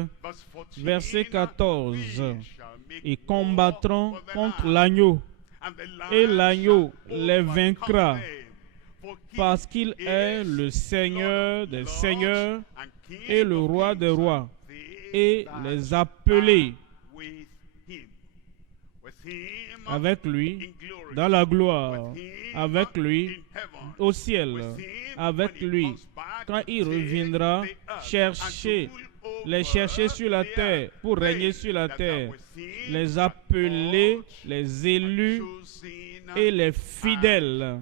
verset 14. Ils combattront contre l'agneau. Et l'agneau les vaincra, parce qu'il est le Seigneur des seigneurs et le roi des rois, et les appelés avec lui dans la gloire, avec lui au ciel, avec lui quand il reviendra les chercher sur la terre, pour régner sur la terre, les appelés, les élus et les fidèles.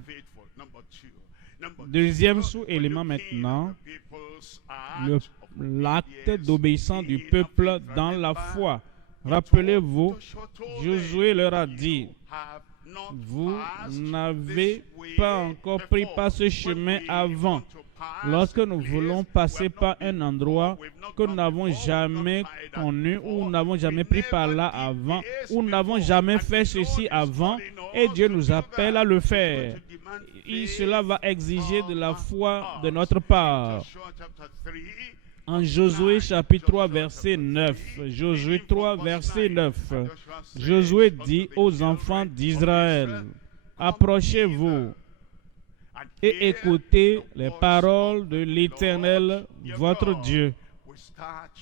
Deuxième sous-élément maintenant, l'acte d'obéissance du peuple dans la foi. Rappelez-vous, Josué leur a dit, vous n'avez pas encore pris par ce chemin avant. Lorsque nous voulons passer par un endroit que nous n'avons jamais connu, ou nous n'avons jamais pris par là avant, ou nous n'avons jamais fait ceci avant, et Dieu nous appelle à le faire. Et cela va exiger de la foi de notre part. En Josué chapitre 3, verset 9, Josué 3, verset 9, Josué dit aux enfants d'Israël, approchez-vous et écoutez les paroles de l'Éternel, votre Dieu.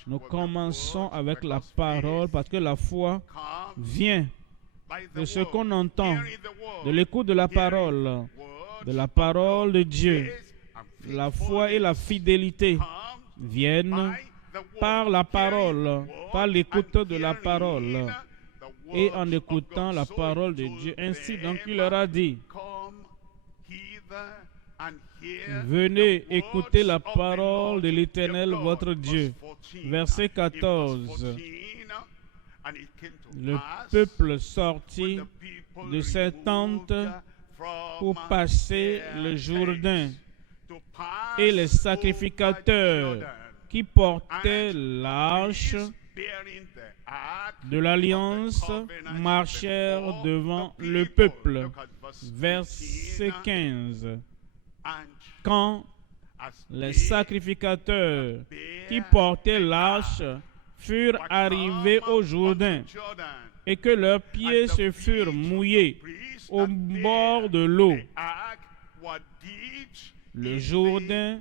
Nous commençons avec la parole parce que la foi vient de ce qu'on entend, de l'écoute de la parole de Dieu. La foi et la fidélité viennent par la parole, par l'écoute de la parole. Et en écoutant la parole de Dieu, ainsi donc il leur a dit, venez écouter la parole de l'Éternel votre Dieu. Verset 14. Le peuple sortit de ses tentes pour passer le Jourdain, et les sacrificateurs qui portaient l'arche de l'alliance marchèrent devant le peuple. Verset 15. Quand les sacrificateurs qui portaient l'arche furent arrivés au Jourdain et que leurs pieds se furent mouillés au bord de l'eau, le Jourdain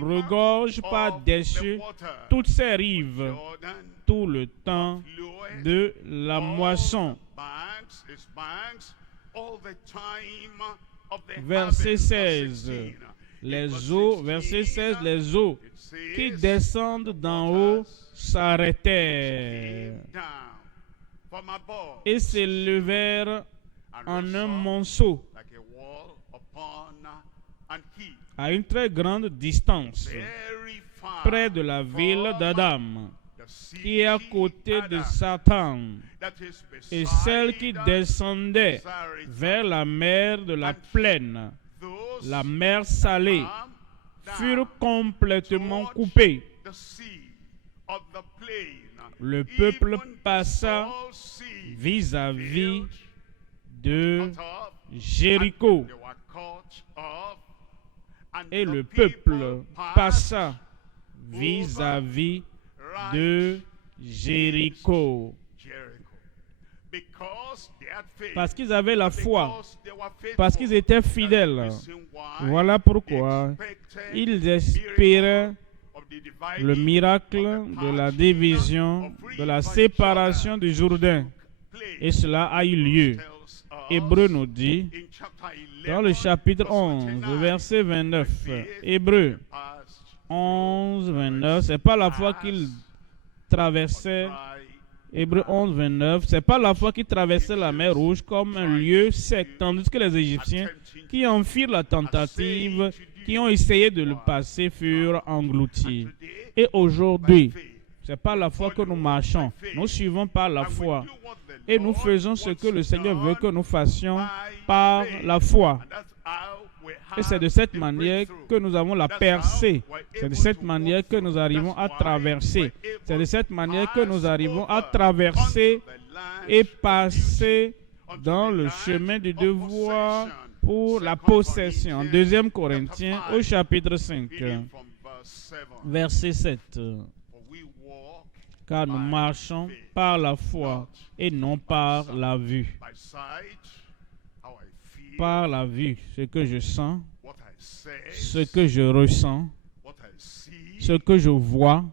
regorge par-dessus toutes ses rives tout le temps de la moisson. Verset 16. Les eaux, verset 16, les eaux qui descendent d'en haut s'arrêtèrent et s'élevèrent en un monceau à une très grande distance, près de la ville d'Adam, qui est à côté de Satan, et celle qui descendait vers la mer de la plaine, la mer salée, furent complètement coupées. Le peuple passa vis-à-vis de Jéricho. Et le peuple passa vis-à-vis de Jéricho. Parce qu'ils avaient la foi, parce qu'ils étaient fidèles. Voilà pourquoi ils espéraient le miracle de la division, de la séparation du Jourdain. Et cela a eu lieu. Hébreu nous dit, dans le chapitre 11, verset 29, Hébreu 11, 29, c'est pas la fois qu'ils traversaient, Hébreu 11, 29, c'est pas la fois qu'ils traversaient la mer Rouge comme un lieu sec, tandis que les Égyptiens qui en firent la tentative, qui ont essayé de le passer, furent engloutis. Et aujourd'hui, c'est pas la foi que nous marchons, nous suivons par la foi. Et nous faisons ce que le Seigneur veut que nous fassions par la foi. Et c'est de cette manière que nous avons la percée. C'est de cette manière que nous arrivons à traverser. C'est de cette manière que nous arrivons à traverser et passer dans le chemin du devoir pour la possession. 2 Corinthiens au chapitre 5, verset 7. Car nous marchons par la foi et non par la vue. Par la vue, ce que je sens, ce que je ressens, ce que je vois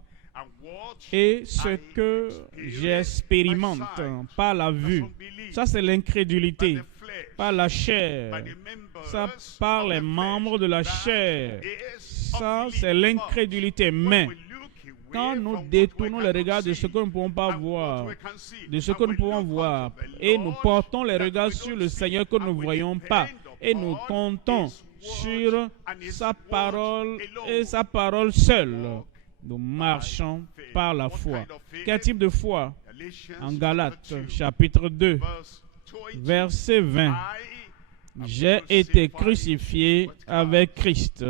et ce que j'expérimente par la vue. Ça, c'est l'incrédulité. Par la chair. Ça, par les membres de la chair. Ça, c'est l'incrédulité. Mais quand nous détournons les regards de ce que nous ne pouvons pas voir, de ce que nous pouvons voir, et nous portons les regards sur le Seigneur que nous ne voyons pas, et nous comptons sur sa parole et sa parole seule, nous marchons par la foi. Quel type de foi? En Galates, chapitre 2, verset 20. J'ai été crucifié avec Christ.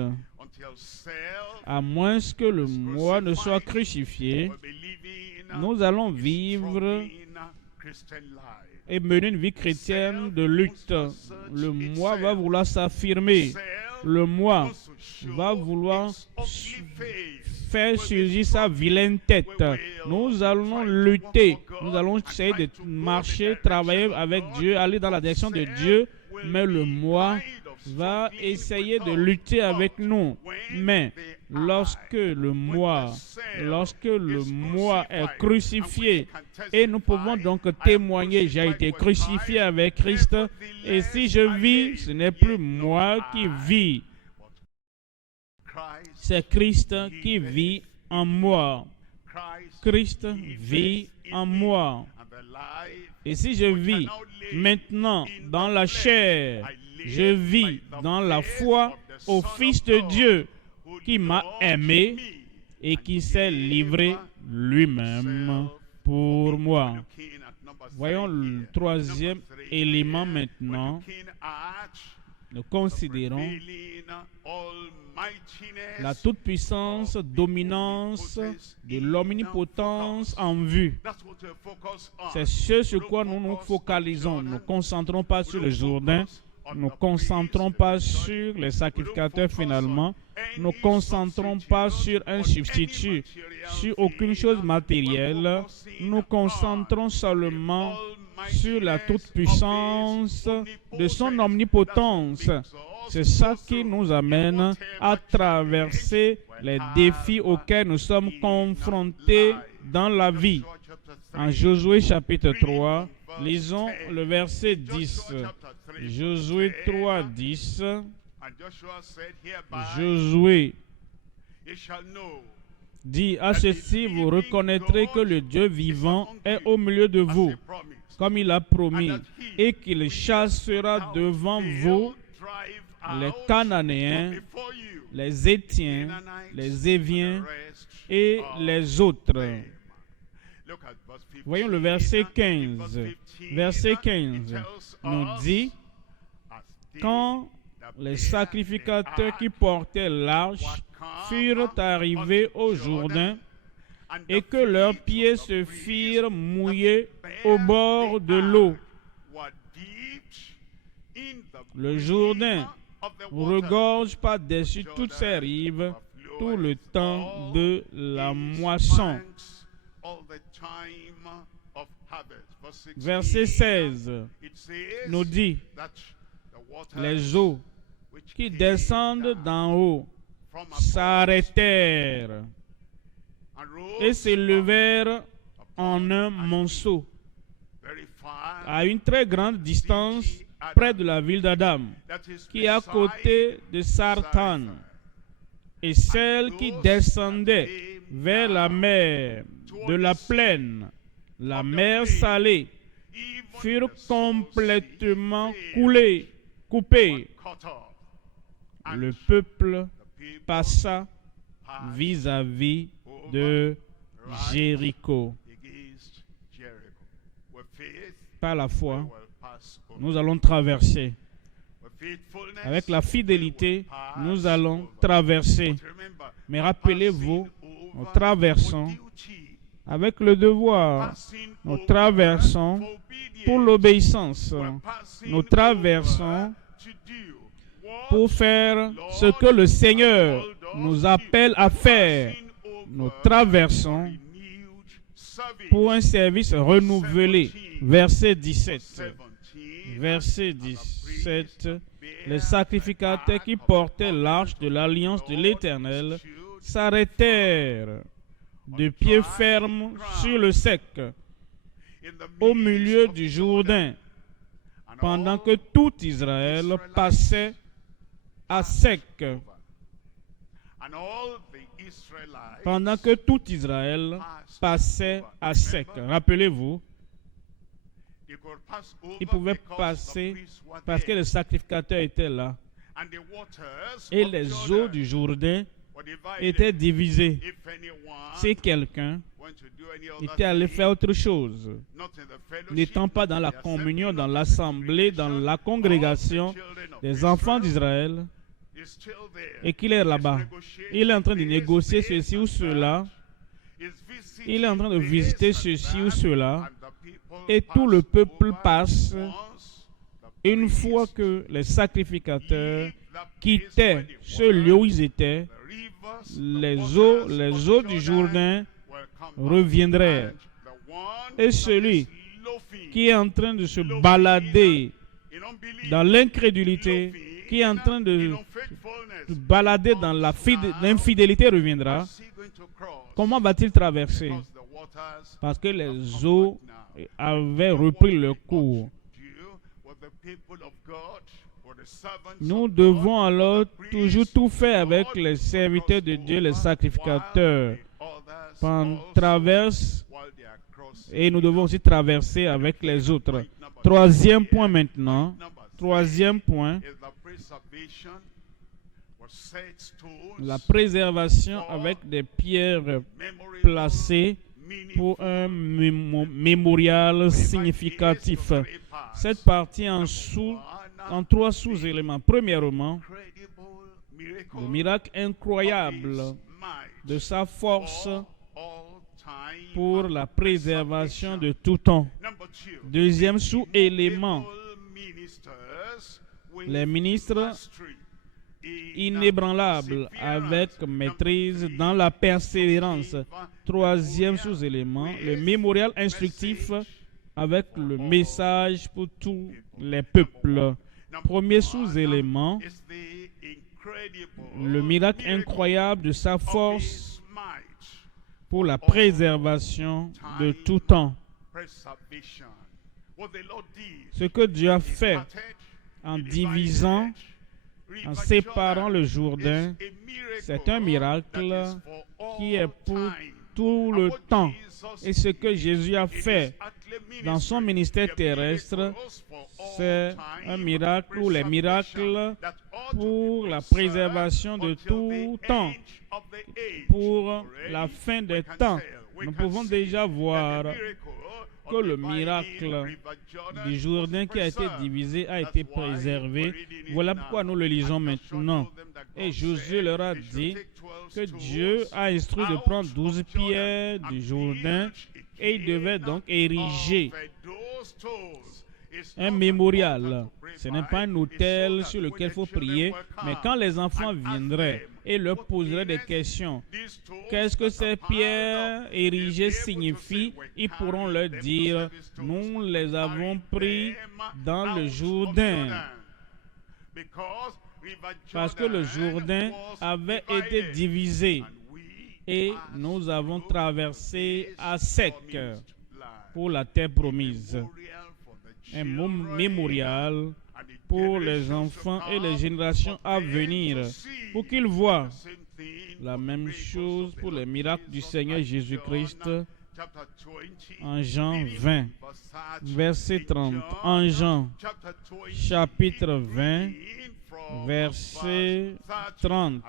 À moins que le moi ne soit crucifié, nous allons vivre et mener une vie chrétienne de lutte. Le moi va vouloir s'affirmer. Le moi va vouloir faire surgir sa vilaine tête. Nous allons lutter. Nous allons essayer de marcher, travailler avec Dieu, aller dans la direction de Dieu. Mais le moi va essayer de lutter avec nous. Mais lorsque le moi est crucifié, et nous pouvons donc témoigner, j'ai été crucifié avec Christ, et si je vis, ce n'est plus moi qui vis, c'est Christ qui vit en moi. Christ vit en moi. Et si je vis maintenant dans la chair, je vis dans la foi au Fils de Dieu qui m'a aimé et qui s'est livré lui-même pour moi. Voyons le troisième élément maintenant. Nous considérons la toute-puissance, dominance de l'omnipotence en vue. C'est ce sur quoi nous nous focalisons. Nous ne nous concentrons pas sur le Jourdain. Nous ne nous concentrons pas sur les sacrificateurs finalement. Nous ne nous concentrons pas sur un substitut, sur aucune chose matérielle. Nous nous concentrons seulement sur la toute-puissance de son omnipotence. C'est ça qui nous amène à traverser les défis auxquels nous sommes confrontés dans la vie. En Josué chapitre 3, lisons le verset 10. Josué 3, 10. Josué dit, à ceci vous reconnaîtrez que le Dieu vivant est au milieu de vous, comme il a promis, et qu'il chassera devant vous les Cananéens les Étiens, les Éviens et les autres. Voyons le verset 15. Verset 15 nous dit, quand les sacrificateurs qui portaient l'arche furent arrivés au Jourdain et que leurs pieds se firent mouillés au bord de l'eau, le Jourdain regorge par-dessus toutes ses rives tout le temps de la moisson. Verset 16 nous dit, les eaux qui descendent d'en haut s'arrêtèrent et s'élevèrent en un monceau à une très grande distance près de la ville d'Adam, qui est à côté de Sartan, et celles qui descendaient vers la mer de la plaine, la mer salée, furent complètement coupées. Le peuple passa vis-à-vis de Jéricho. Par la foi, nous allons traverser. Avec la fidélité, nous allons traverser. Mais rappelez-vous, nous traversons avec le devoir. Nous traversons pour l'obéissance. Nous traversons pour faire ce que le Seigneur nous appelle à faire. Nous traversons pour un service renouvelé. Verset 17. Verset 17. Les sacrificateurs qui portaient l'arche de l'alliance de l'Éternel s'arrêtèrent de pied ferme sur le sec, au milieu du Jourdain, pendant que tout Israël passait à sec. Pendant que tout Israël passait à sec. Rappelez-vous, ils pouvaient passer parce que les sacrificateurs étaient là. Et les eaux du Jourdain étaient divisées. Si quelqu'un était allé faire autre chose, n'étant pas dans la communion, dans l'assemblée, dans la congrégation des enfants d'Israël, et qu'il est là-bas, il est en train de négocier ceci ou cela, il est en train de visiter ceci ou cela, et tout le peuple passe. Une fois que les sacrificateurs quittaient ce lieu où ils étaient, les eaux du Jourdain reviendraient. Et celui qui est en train de se balader dans l'incrédulité, qui est en train de se balader dans l'infidélité reviendra. Comment va-t-il traverser? Parce que les eaux avaient repris leur cours. Nous devons alors toujours tout faire avec les serviteurs de Dieu, les sacrificateurs. Traverse, et nous devons aussi traverser avec les autres. Troisième point maintenant. Troisième point. La préservation avec des pierres placées pour un mémorial significatif. Cette partie en trois sous-éléments. Premièrement, le miracle incroyable de sa force pour la préservation de tout temps. Deuxième sous-élément, les ministres inébranlables avec maîtrise dans la persévérance. Troisième sous-élément, le mémorial instructif avec le message pour tous les peuples. Premier sous-élément, le miracle incroyable de sa force pour la préservation de tout temps. Ce que Dieu a fait en divisant, en séparant le Jourdain, c'est un miracle qui est pour tout le temps. Et ce que Jésus a fait dans son ministère terrestre, c'est un miracle ou les miracles pour la préservation de tout temps, pour la fin des temps. Nous pouvons déjà voir que le miracle du Jourdain qui a été divisé a été préservé. Voilà pourquoi nous le lisons maintenant. Et Josué leur a dit que Dieu a instruit de prendre 12 pierres du Jourdain et il devait donc ériger un mémorial. Ce n'est pas un autel sur lequel il faut prier, mais quand les enfants viendraient et leur poseraient des questions, qu'est-ce que ces pierres érigées signifient, ils pourront leur dire, nous les avons pris dans le Jourdain. Parce que le Jourdain avait été divisé et nous avons traversé à sec pour la terre promise. Un mémorial pour les enfants et les générations à venir, pour qu'ils voient la même chose pour les miracles du Seigneur Jésus-Christ. En Jean 20, verset 30. En Jean, chapitre 20, verset 30.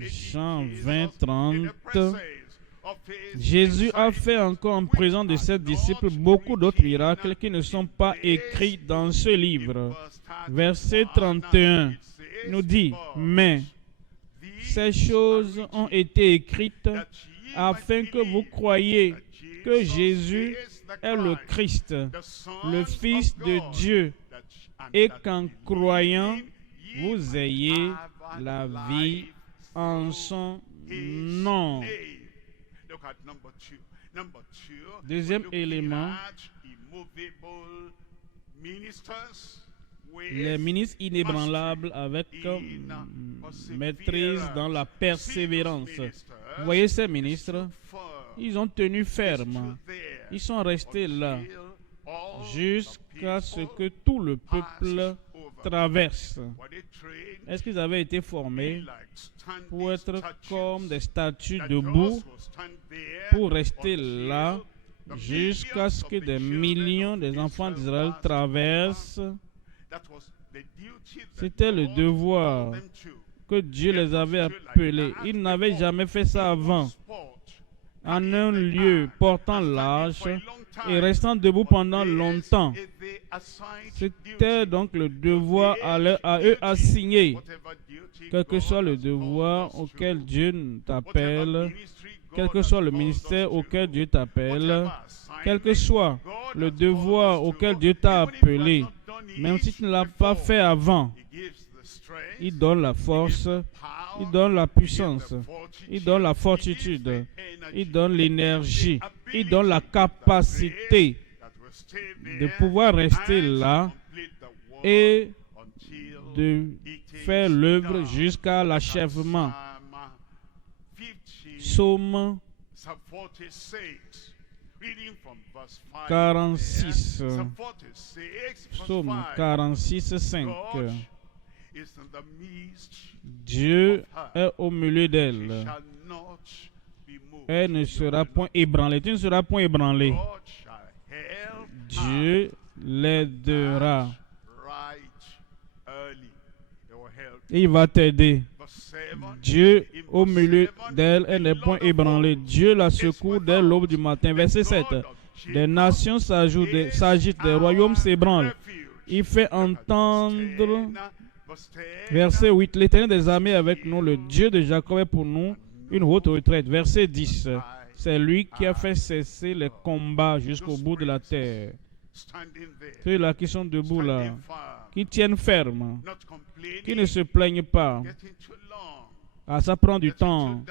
Jean 20, 30. Jésus a fait encore en présence de ses disciples beaucoup d'autres miracles qui ne sont pas écrits dans ce livre. Verset 31 nous dit, mais ces choses ont été écrites afin que vous croyiez que Jésus est le Christ, le Fils de Dieu, et qu'en croyant, vous ayez la vie en son nom. Deuxième élément, les ministres inébranlables avec maîtrise dans la persévérance. Vous voyez ces ministres, ils ont tenu ferme. Ils sont restés là jusqu'à ce que tout le peuple traverse. Est-ce qu'ils avaient été formés pour être comme des statues debout, pour rester là jusqu'à ce que des millions d'enfants d'Israël traversent? C'était le devoir que Dieu les avait appelés. Ils n'avaient jamais fait ça avant. En un lieu portant l'arche et restant debout pendant longtemps. C'était donc le devoir à eux assigné. Quel que soit le devoir auquel Dieu t'appelle, quel que soit le ministère auquel Dieu t'appelle, quel que soit le devoir auquel Dieu t'a appelé, même si tu ne l'as pas fait avant, il donne la force, il donne la puissance, il donne la fortitude, il donne l'énergie, il donne la capacité de pouvoir rester là et de faire l'œuvre jusqu'à l'achèvement. Psaume 46. Psaume 46, 5. Dieu est au milieu d'elle. Elle ne sera point ébranlée. Tu ne seras point ébranlé. Dieu l'aidera. Et il va t'aider. Dieu au milieu d'elle, elle n'est point ébranlée. Dieu la secoue dès l'aube du matin. Verset 7. Des nations s'agitent, des royaumes s'ébranlent. Il fait entendre. Verset 8. L'Éternel des armées est avec nous, le Dieu de Jacob est pour nous une haute retraite. Verset 10. C'est lui qui a fait cesser les combats jusqu'au bout de la terre. Ceux-là qui sont debout là, qui tiennent ferme, qui ne se plaignent pas. Ah, ça prend du temps.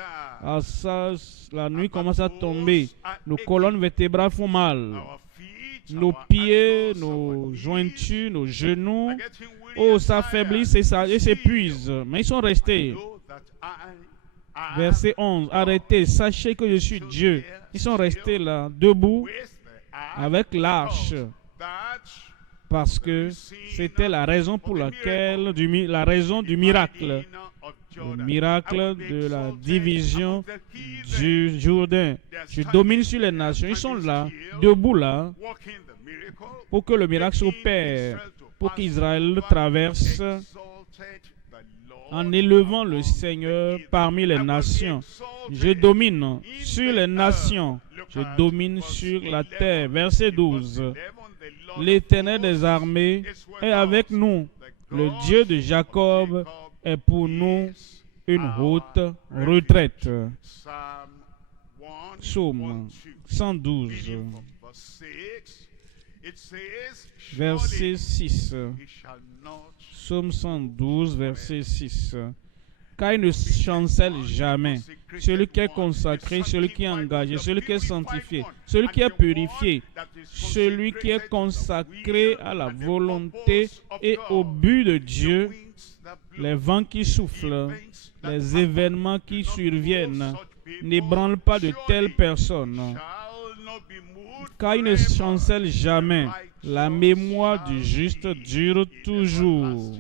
Ah, ça, la nuit commence à tomber. Nos colonnes vertébrales font mal. Nos pieds, nos jointures, nos genoux, oh, s'affaiblissent et s'épuisent. Mais ils sont restés. Verset 11. Arrêtez, sachez que je suis Dieu. Ils sont restés là, debout, avec l'arche. parce que c'était la raison pour laquelle, la raison du miracle. Le miracle de la division du Jourdain. Je domine sur les nations. Ils sont là, debout là, pour que le miracle s'opère, pour qu'Israël traverse en élevant le Seigneur parmi les nations. Je domine sur les nations. Je domine sur la terre. Verset 12. L'Éternel des armées est avec nous. Le Dieu de Jacob est pour nous une haute retraite. Psaume 112, verset 6. Psaume 112, verset 6. Car il ne chancelle jamais. Celui qui est consacré, celui qui est engagé, celui qui est sanctifié, celui qui est purifié, celui qui est consacré à la volonté et au but de Dieu, les vents qui soufflent, les événements qui surviennent, n'ébranlent pas de telles personnes. Car il ne chancelle jamais. La mémoire du juste dure toujours.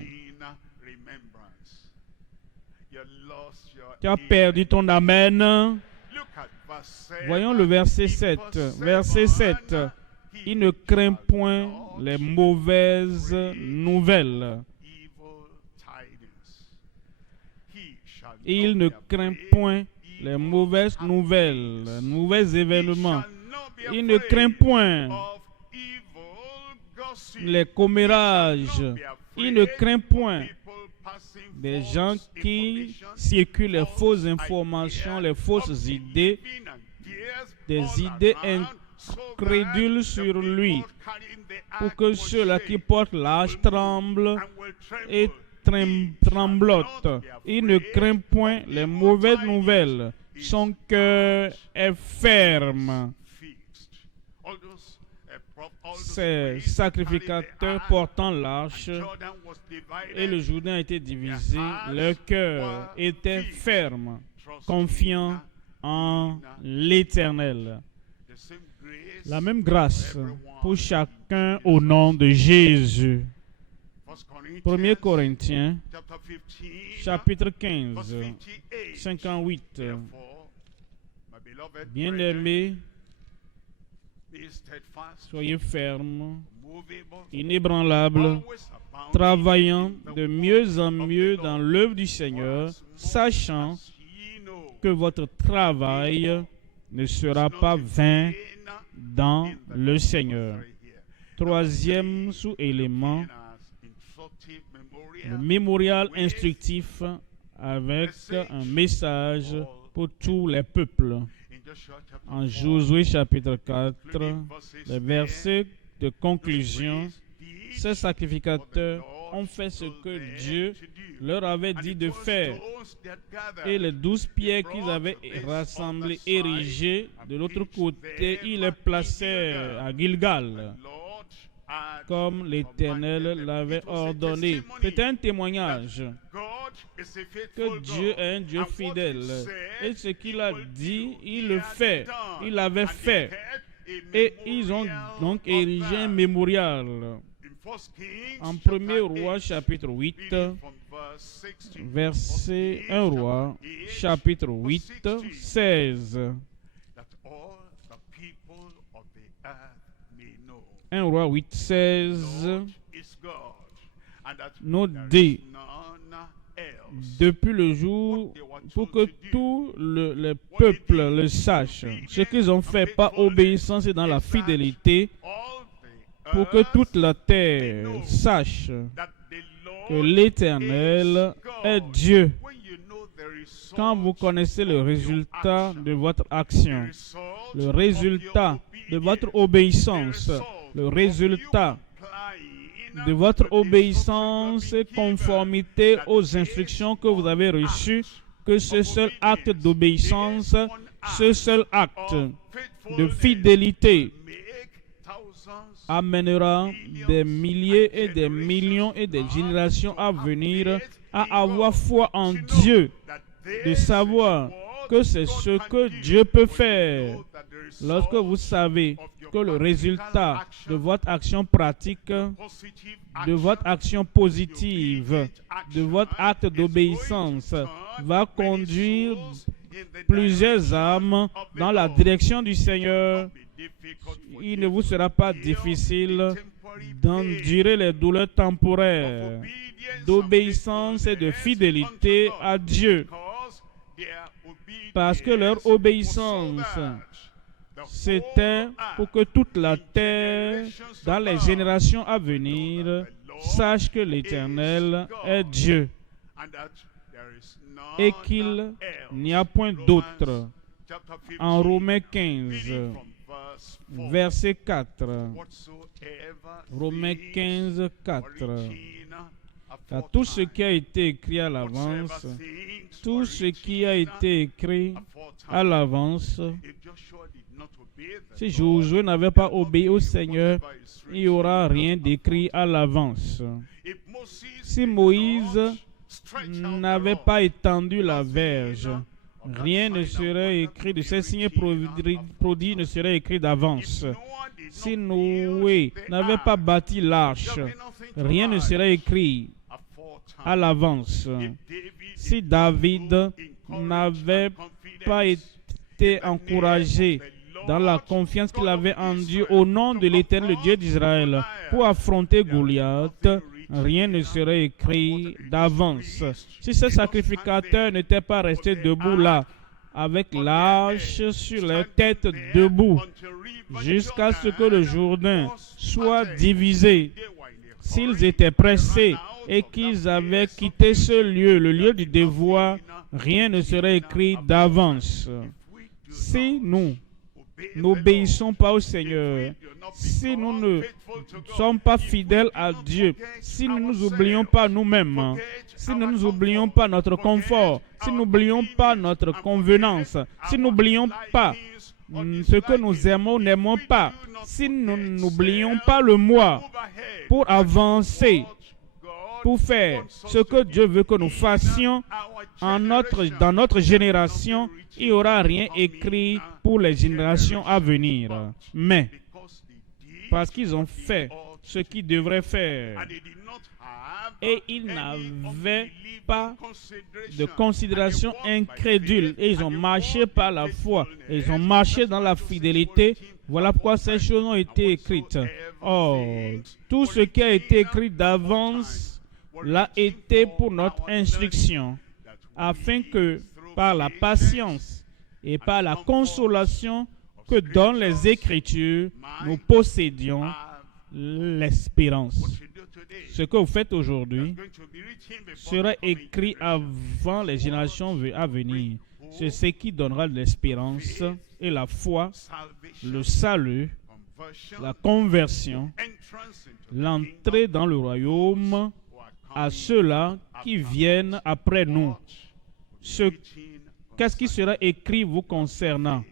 Tu as perdu ton amen. Voyons le verset 7. Verset 7. Il ne craint point les mauvaises nouvelles. Il ne craint point les mauvaises nouvelles, les mauvais événements. Il ne craint point les commérages. Il ne craint point des gens qui circulent les fausses informations, les fausses idées, des idées incrédules sur lui, pour que ceux-là qui portent l'âge tremblent et tremblotent. Il ne craint point les mauvaises nouvelles. Son cœur est ferme. Ces sacrificateurs portant l'arche et le Jourdain a été divisé, leur cœur était ferme, confiant en l'Éternel. La même grâce pour chacun au nom de Jésus. 1 Corinthiens, chapitre 15, 58. Bien-aimés, soyez fermes, inébranlables, travaillant de mieux en mieux dans l'œuvre du Seigneur, sachant que votre travail ne sera pas vain dans le Seigneur. Troisième sous-élément, le mémorial instructif avec un message pour tous les peuples. En Josué chapitre 4, les versets de conclusion, ces sacrificateurs ont fait ce que Dieu leur avait dit de faire. Et les 12 pierres qu'ils avaient rassemblées, érigées de l'autre côté, ils les placèrent à Gilgal, comme l'Éternel l'avait ordonné. C'était un témoignage que Dieu est un Dieu fidèle. Et ce qu'il a dit, il le fait. Il l'avait fait. Et ils ont donc érigé un mémorial. En 1er Roi, chapitre 8, verset 1 Roi, chapitre 8, 16. 1 Roi 8, 16 nous dit, depuis le jour, pour que tout le peuple le sache, ce qu'ils ont fait par obéissance et dans la fidélité, pour que toute la terre sache que l'Éternel est Dieu. Quand vous connaissez le résultat de votre action, le résultat de votre obéissance, le résultat de votre obéissance et conformité aux instructions que vous avez reçues, que ce seul acte d'obéissance, ce seul acte de fidélité amènera des milliers et des millions et des générations à venir à avoir foi en Dieu, de savoir que c'est ce que Dieu peut faire. Lorsque vous savez que le résultat de votre action pratique, de votre action positive, de votre acte d'obéissance va conduire plusieurs âmes dans la direction du Seigneur, il ne vous sera pas difficile d'endurer les douleurs temporaires d'obéissance et de fidélité à Dieu, parce que leur obéissance, c'était pour que toute la terre, dans les générations à venir, sache que l'Éternel est Dieu et qu'il n'y a point d'autre. En Romains 15, verset 4. Romains 15, 4. Car tout ce qui a été écrit à l'avance, tout ce qui a été écrit à l'avance, si Josué n'avait pas obéi au Seigneur, il n'y aura rien d'écrit à l'avance. Si Moïse n'avait pas étendu la verge, rien ne serait écrit, de ces signes prodiges ne serait écrit d'avance. Si Noé n'avait pas bâti l'arche, rien ne serait écrit à l'avance. Si David n'avait pas été encouragé dans la confiance qu'il avait en Dieu au nom de l'Éternel, le Dieu d'Israël, pour affronter Goliath, rien ne serait écrit d'avance. Si ce sacrificateur n'était pas resté debout là, avec l'arche sur leur tête debout, jusqu'à ce que le Jourdain soit divisé, s'ils étaient pressés et qu'ils avaient quitté ce lieu, le lieu du devoir, rien ne serait écrit d'avance. Si nous n'obéissons pas au Seigneur, si nous ne sommes pas fidèles à Dieu, si nous ne nous oublions pas nous-mêmes, si nous ne nous oublions pas notre confort, si nous n'oublions pas notre convenance, si nous n'oublions pas ce que nous aimons, n'aimons pas, si nous n'oublions pas le moi pour avancer, pour faire ce que Dieu veut que nous fassions dans notre génération, il n'y aura rien écrit pour les générations à venir. Mais, parce qu'ils ont fait ce qu'ils devraient faire, et ils n'avaient pas de considération incrédule, et ils ont marché par la foi, et ils ont marché dans la fidélité, voilà pourquoi ces choses ont été écrites. Or, tout ce qui a été écrit d'avance l'a été pour notre instruction, afin que par la patience et par la consolation que donnent les Écritures, nous possédions l'espérance. Ce que vous faites aujourd'hui sera écrit avant les générations à venir. C'est ce qui donnera de l'espérance et la foi, le salut, la conversion, l'entrée dans le royaume à ceux-là qui viennent après nous. Qu'est-ce qui sera écrit vous concernant?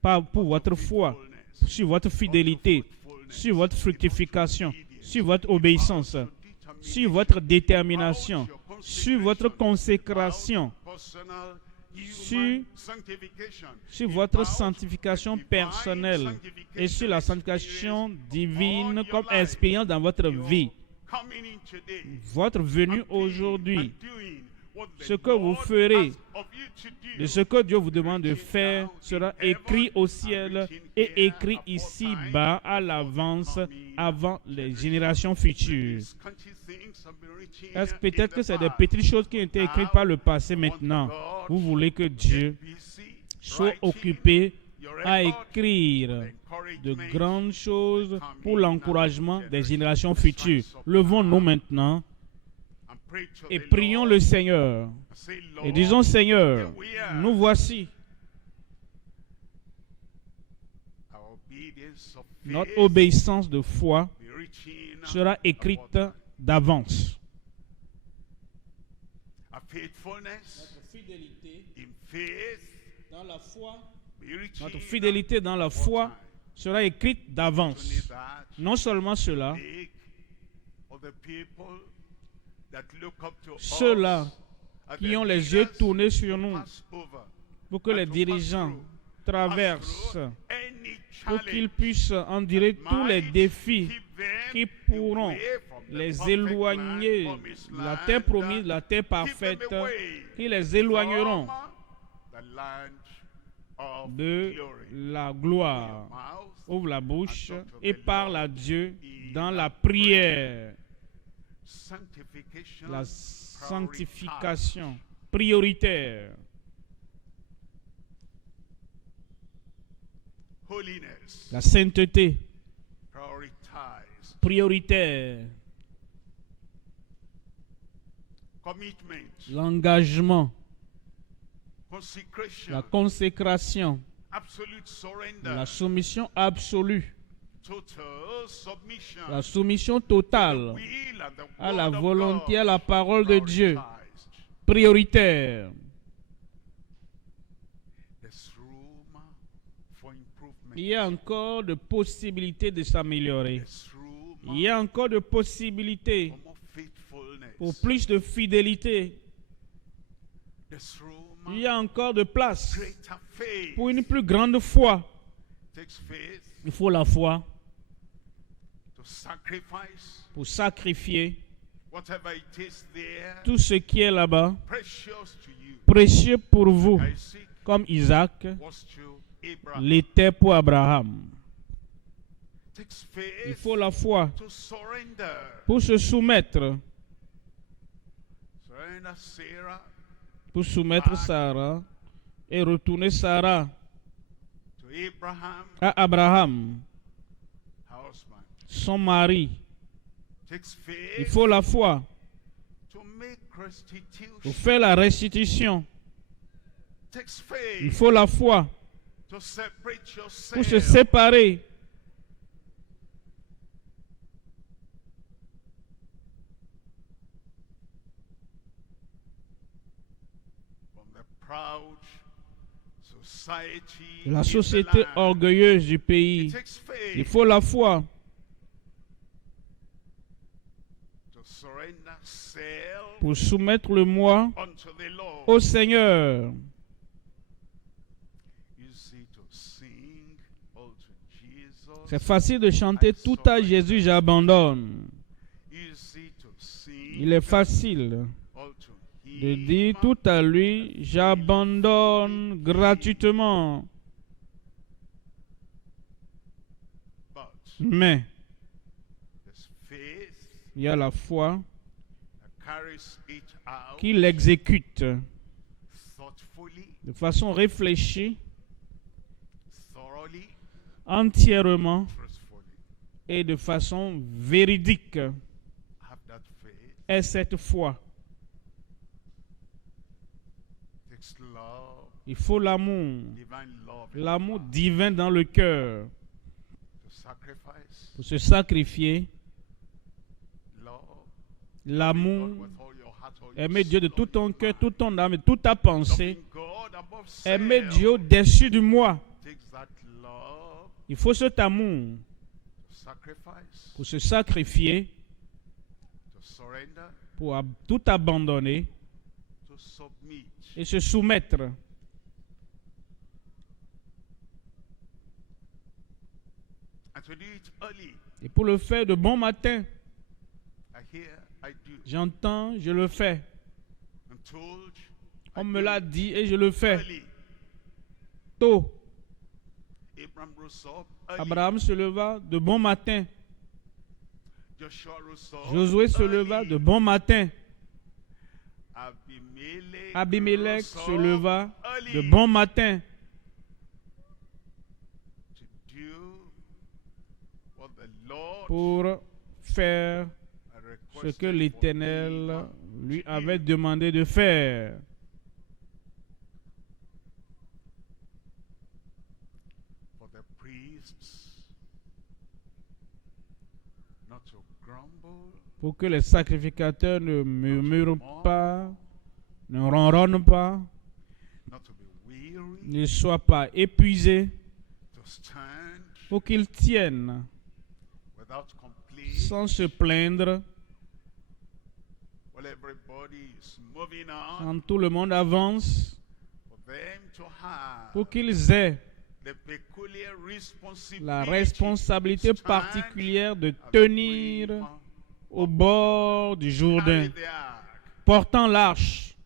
Pas pour votre foi, sur votre fidélité, sur votre fructification, sur votre obéissance, sur votre détermination, sur votre consécration, sur votre sanctification personnelle et sur la sanctification divine comme expérience dans votre vie. Votre venue aujourd'hui, ce que vous ferez, de ce que Dieu vous demande de faire, sera écrit au ciel et écrit ici-bas à l'avance, avant les générations futures. Est-ce peut-être que c'est des petites choses qui ont été écrites par le passé maintenant? Vous voulez que Dieu soit occupé à écrire de grandes choses pour l'encouragement des générations futures. Levons-nous maintenant et prions le Seigneur. Et disons, Seigneur, nous voici. Notre obéissance de foi sera écrite d'avance. Notre fidélité dans la foi, notre fidélité dans la foi sera écrite d'avance. Non seulement cela, ceux-là qui ont les yeux tournés sur nous pour que les dirigeants traversent, pour qu'ils puissent endurer tous les défis qui pourront les éloigner de la terre promise, la terre parfaite, qui les éloigneront de la gloire. Ouvre la bouche et parle à Dieu dans la prière. La sanctification prioritaire. La sainteté prioritaire. L'engagement. La consécration. La soumission absolue. La soumission totale à la volonté, à la parole de Dieu. Prioritaire. Il y a encore de possibilités de s'améliorer. Il y a encore de possibilités pour plus de fidélité. Il y a encore de place pour une plus grande foi. Il faut la foi pour sacrifier tout ce qui est là-bas, précieux pour vous, comme Isaac l'était pour Abraham. Il faut la foi pour se soumettre, pour soumettre Sarah et retourner Sarah à Abraham, son mari. Il faut la foi pour faire la restitution. Il faut la foi pour se séparer. De la société orgueilleuse du pays. Il faut la foi pour soumettre le moi au Seigneur. C'est facile de chanter tout à Jésus, j'abandonne. Il est facile de dire tout à lui, j'abandonne gratuitement. Mais il y a la foi qui l'exécute de façon réfléchie, entièrement et de façon véridique. Et cette foi, il faut l'amour, l'amour divin dans le cœur, pour se sacrifier. L'amour, aimer Dieu de tout ton cœur, toute ton âme, toute ta pensée. Aimer Dieu au-dessus de moi. Il faut cet amour pour se sacrifier, pour tout abandonner et se soumettre. Et pour le faire de bon matin, j'entends, je le fais. On me l'a dit et je le fais. Tôt. Abraham se leva de bon matin. Josué se leva de bon matin. Abimelech se leva de bon matin. Pour faire ce que l'Éternel lui avait demandé de faire. Pour que les sacrificateurs ne murmurent pas, ne ronronnent pas, ne soient pas épuisés, pour qu'ils tiennent sans se plaindre. Quand tout le monde avance, pour qu'ils aient la responsabilité particulière de tenir au bord du Jourdain, portant l'arche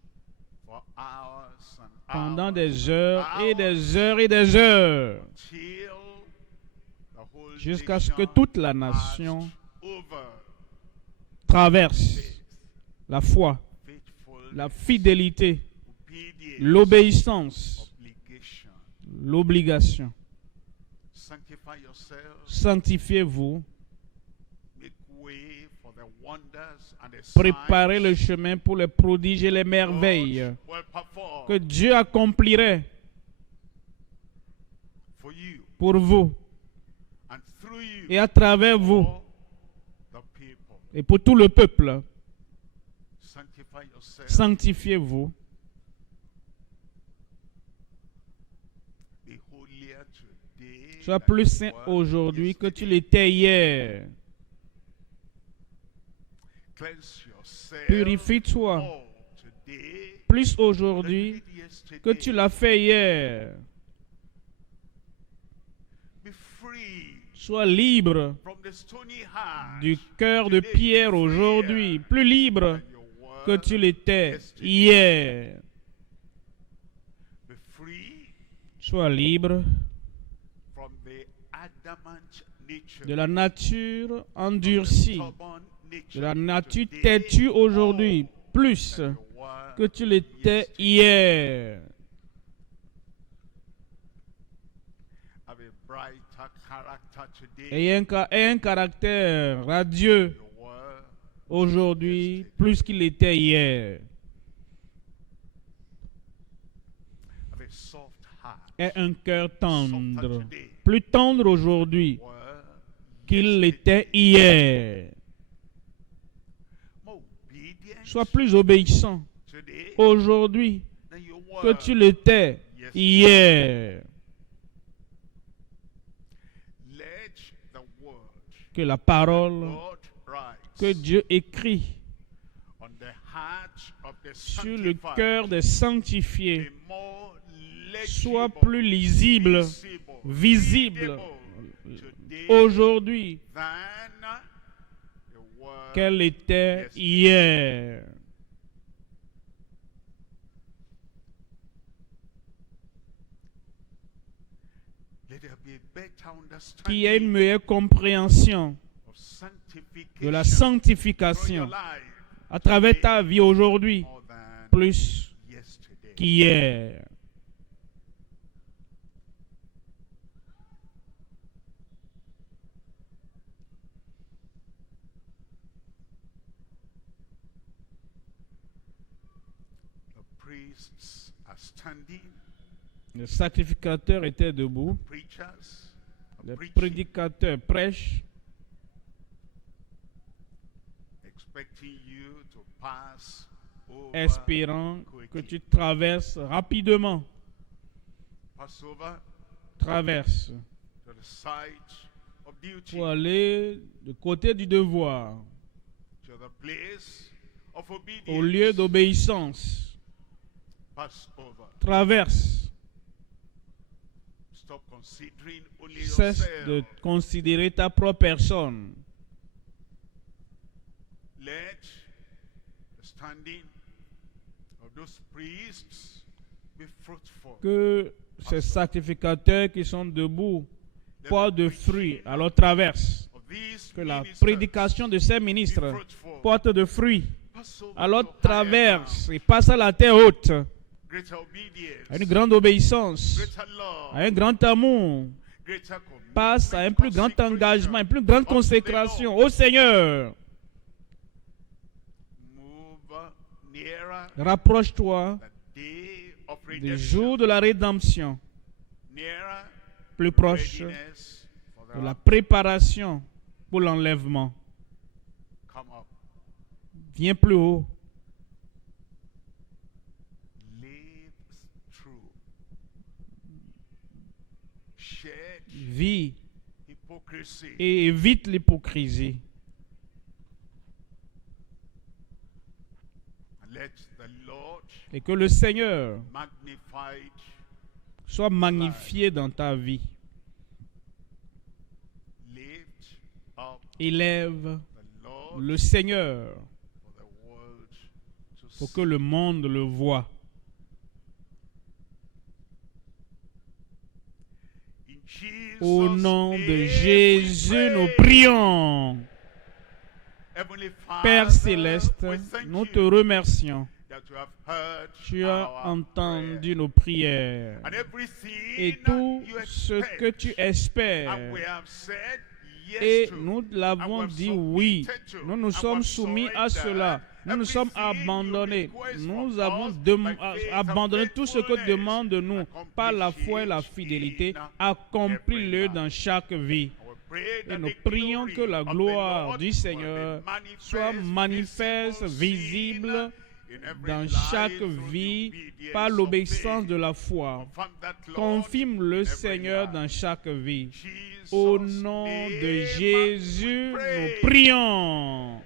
pendant des heures et des heures et des heures, jusqu'à ce que toute la nation traverse la foi, la fidélité, l'obéissance, l'obligation. Sanctifiez-vous, préparez le chemin pour les prodiges et les merveilles que Dieu accomplirait pour vous et à travers vous et pour tout le peuple. Sanctifiez-vous. Sois plus saint aujourd'hui que tu l'étais hier. Purifie-toi plus aujourd'hui que tu l'as fait hier. Sois libre du cœur de pierre aujourd'hui, plus libre que tu l'étais hier. Sois libre de la nature endurcie, de la nature têtue aujourd'hui, plus que tu l'étais hier. Ayez un caractère radieux aujourd'hui, plus qu'il était hier. Et un cœur tendre, plus tendre aujourd'hui qu'il l'était hier. Sois plus obéissant aujourd'hui que tu l'étais hier. Que la parole que Dieu écrit sur le cœur des sanctifiés soit plus lisible, visible aujourd'hui qu'elle était hier. Qu'il y ait une meilleure compréhension de la sanctification à travers ta vie aujourd'hui, plus qu'hier. Les sacrificateurs étaient debout, les prédicateurs prêchent, espérant que tu traverses rapidement. Traverse pour aller du côté du devoir, au lieu d'obéissance. Traverse. Cesse de considérer ta propre personne. Que ces sacrificateurs qui sont debout portent de fruits. Alors traverse. Que la prédication de ces ministres porte de fruits. Alors traverse et passe à la terre haute. À une grande obéissance, à un grand amour, passe à un plus grand engagement, une plus grande consécration au Seigneur. Rapproche-toi du jour de la rédemption, plus proche de la préparation pour l'enlèvement. Viens plus haut. Vis et évite l'hypocrisie. Et que le Seigneur soit magnifié dans ta vie. Élève le Seigneur pour que le monde le voie. Au nom de Jésus, nous prions. Père céleste, nous te remercions. Tu as entendu nos prières et tout ce que tu espères. Et nous l'avons dit oui. Nous nous sommes soumis à cela. Nous nous sommes abandonnés. Nous avons abandonné tout ce que demande de nous par la foi et la fidélité. Accomplis-le dans chaque vie. Et nous prions que la gloire du Seigneur soit manifeste, visible dans chaque vie par l'obéissance de la foi. Confirme le Seigneur dans chaque vie. Au nom de Jésus, nous prions.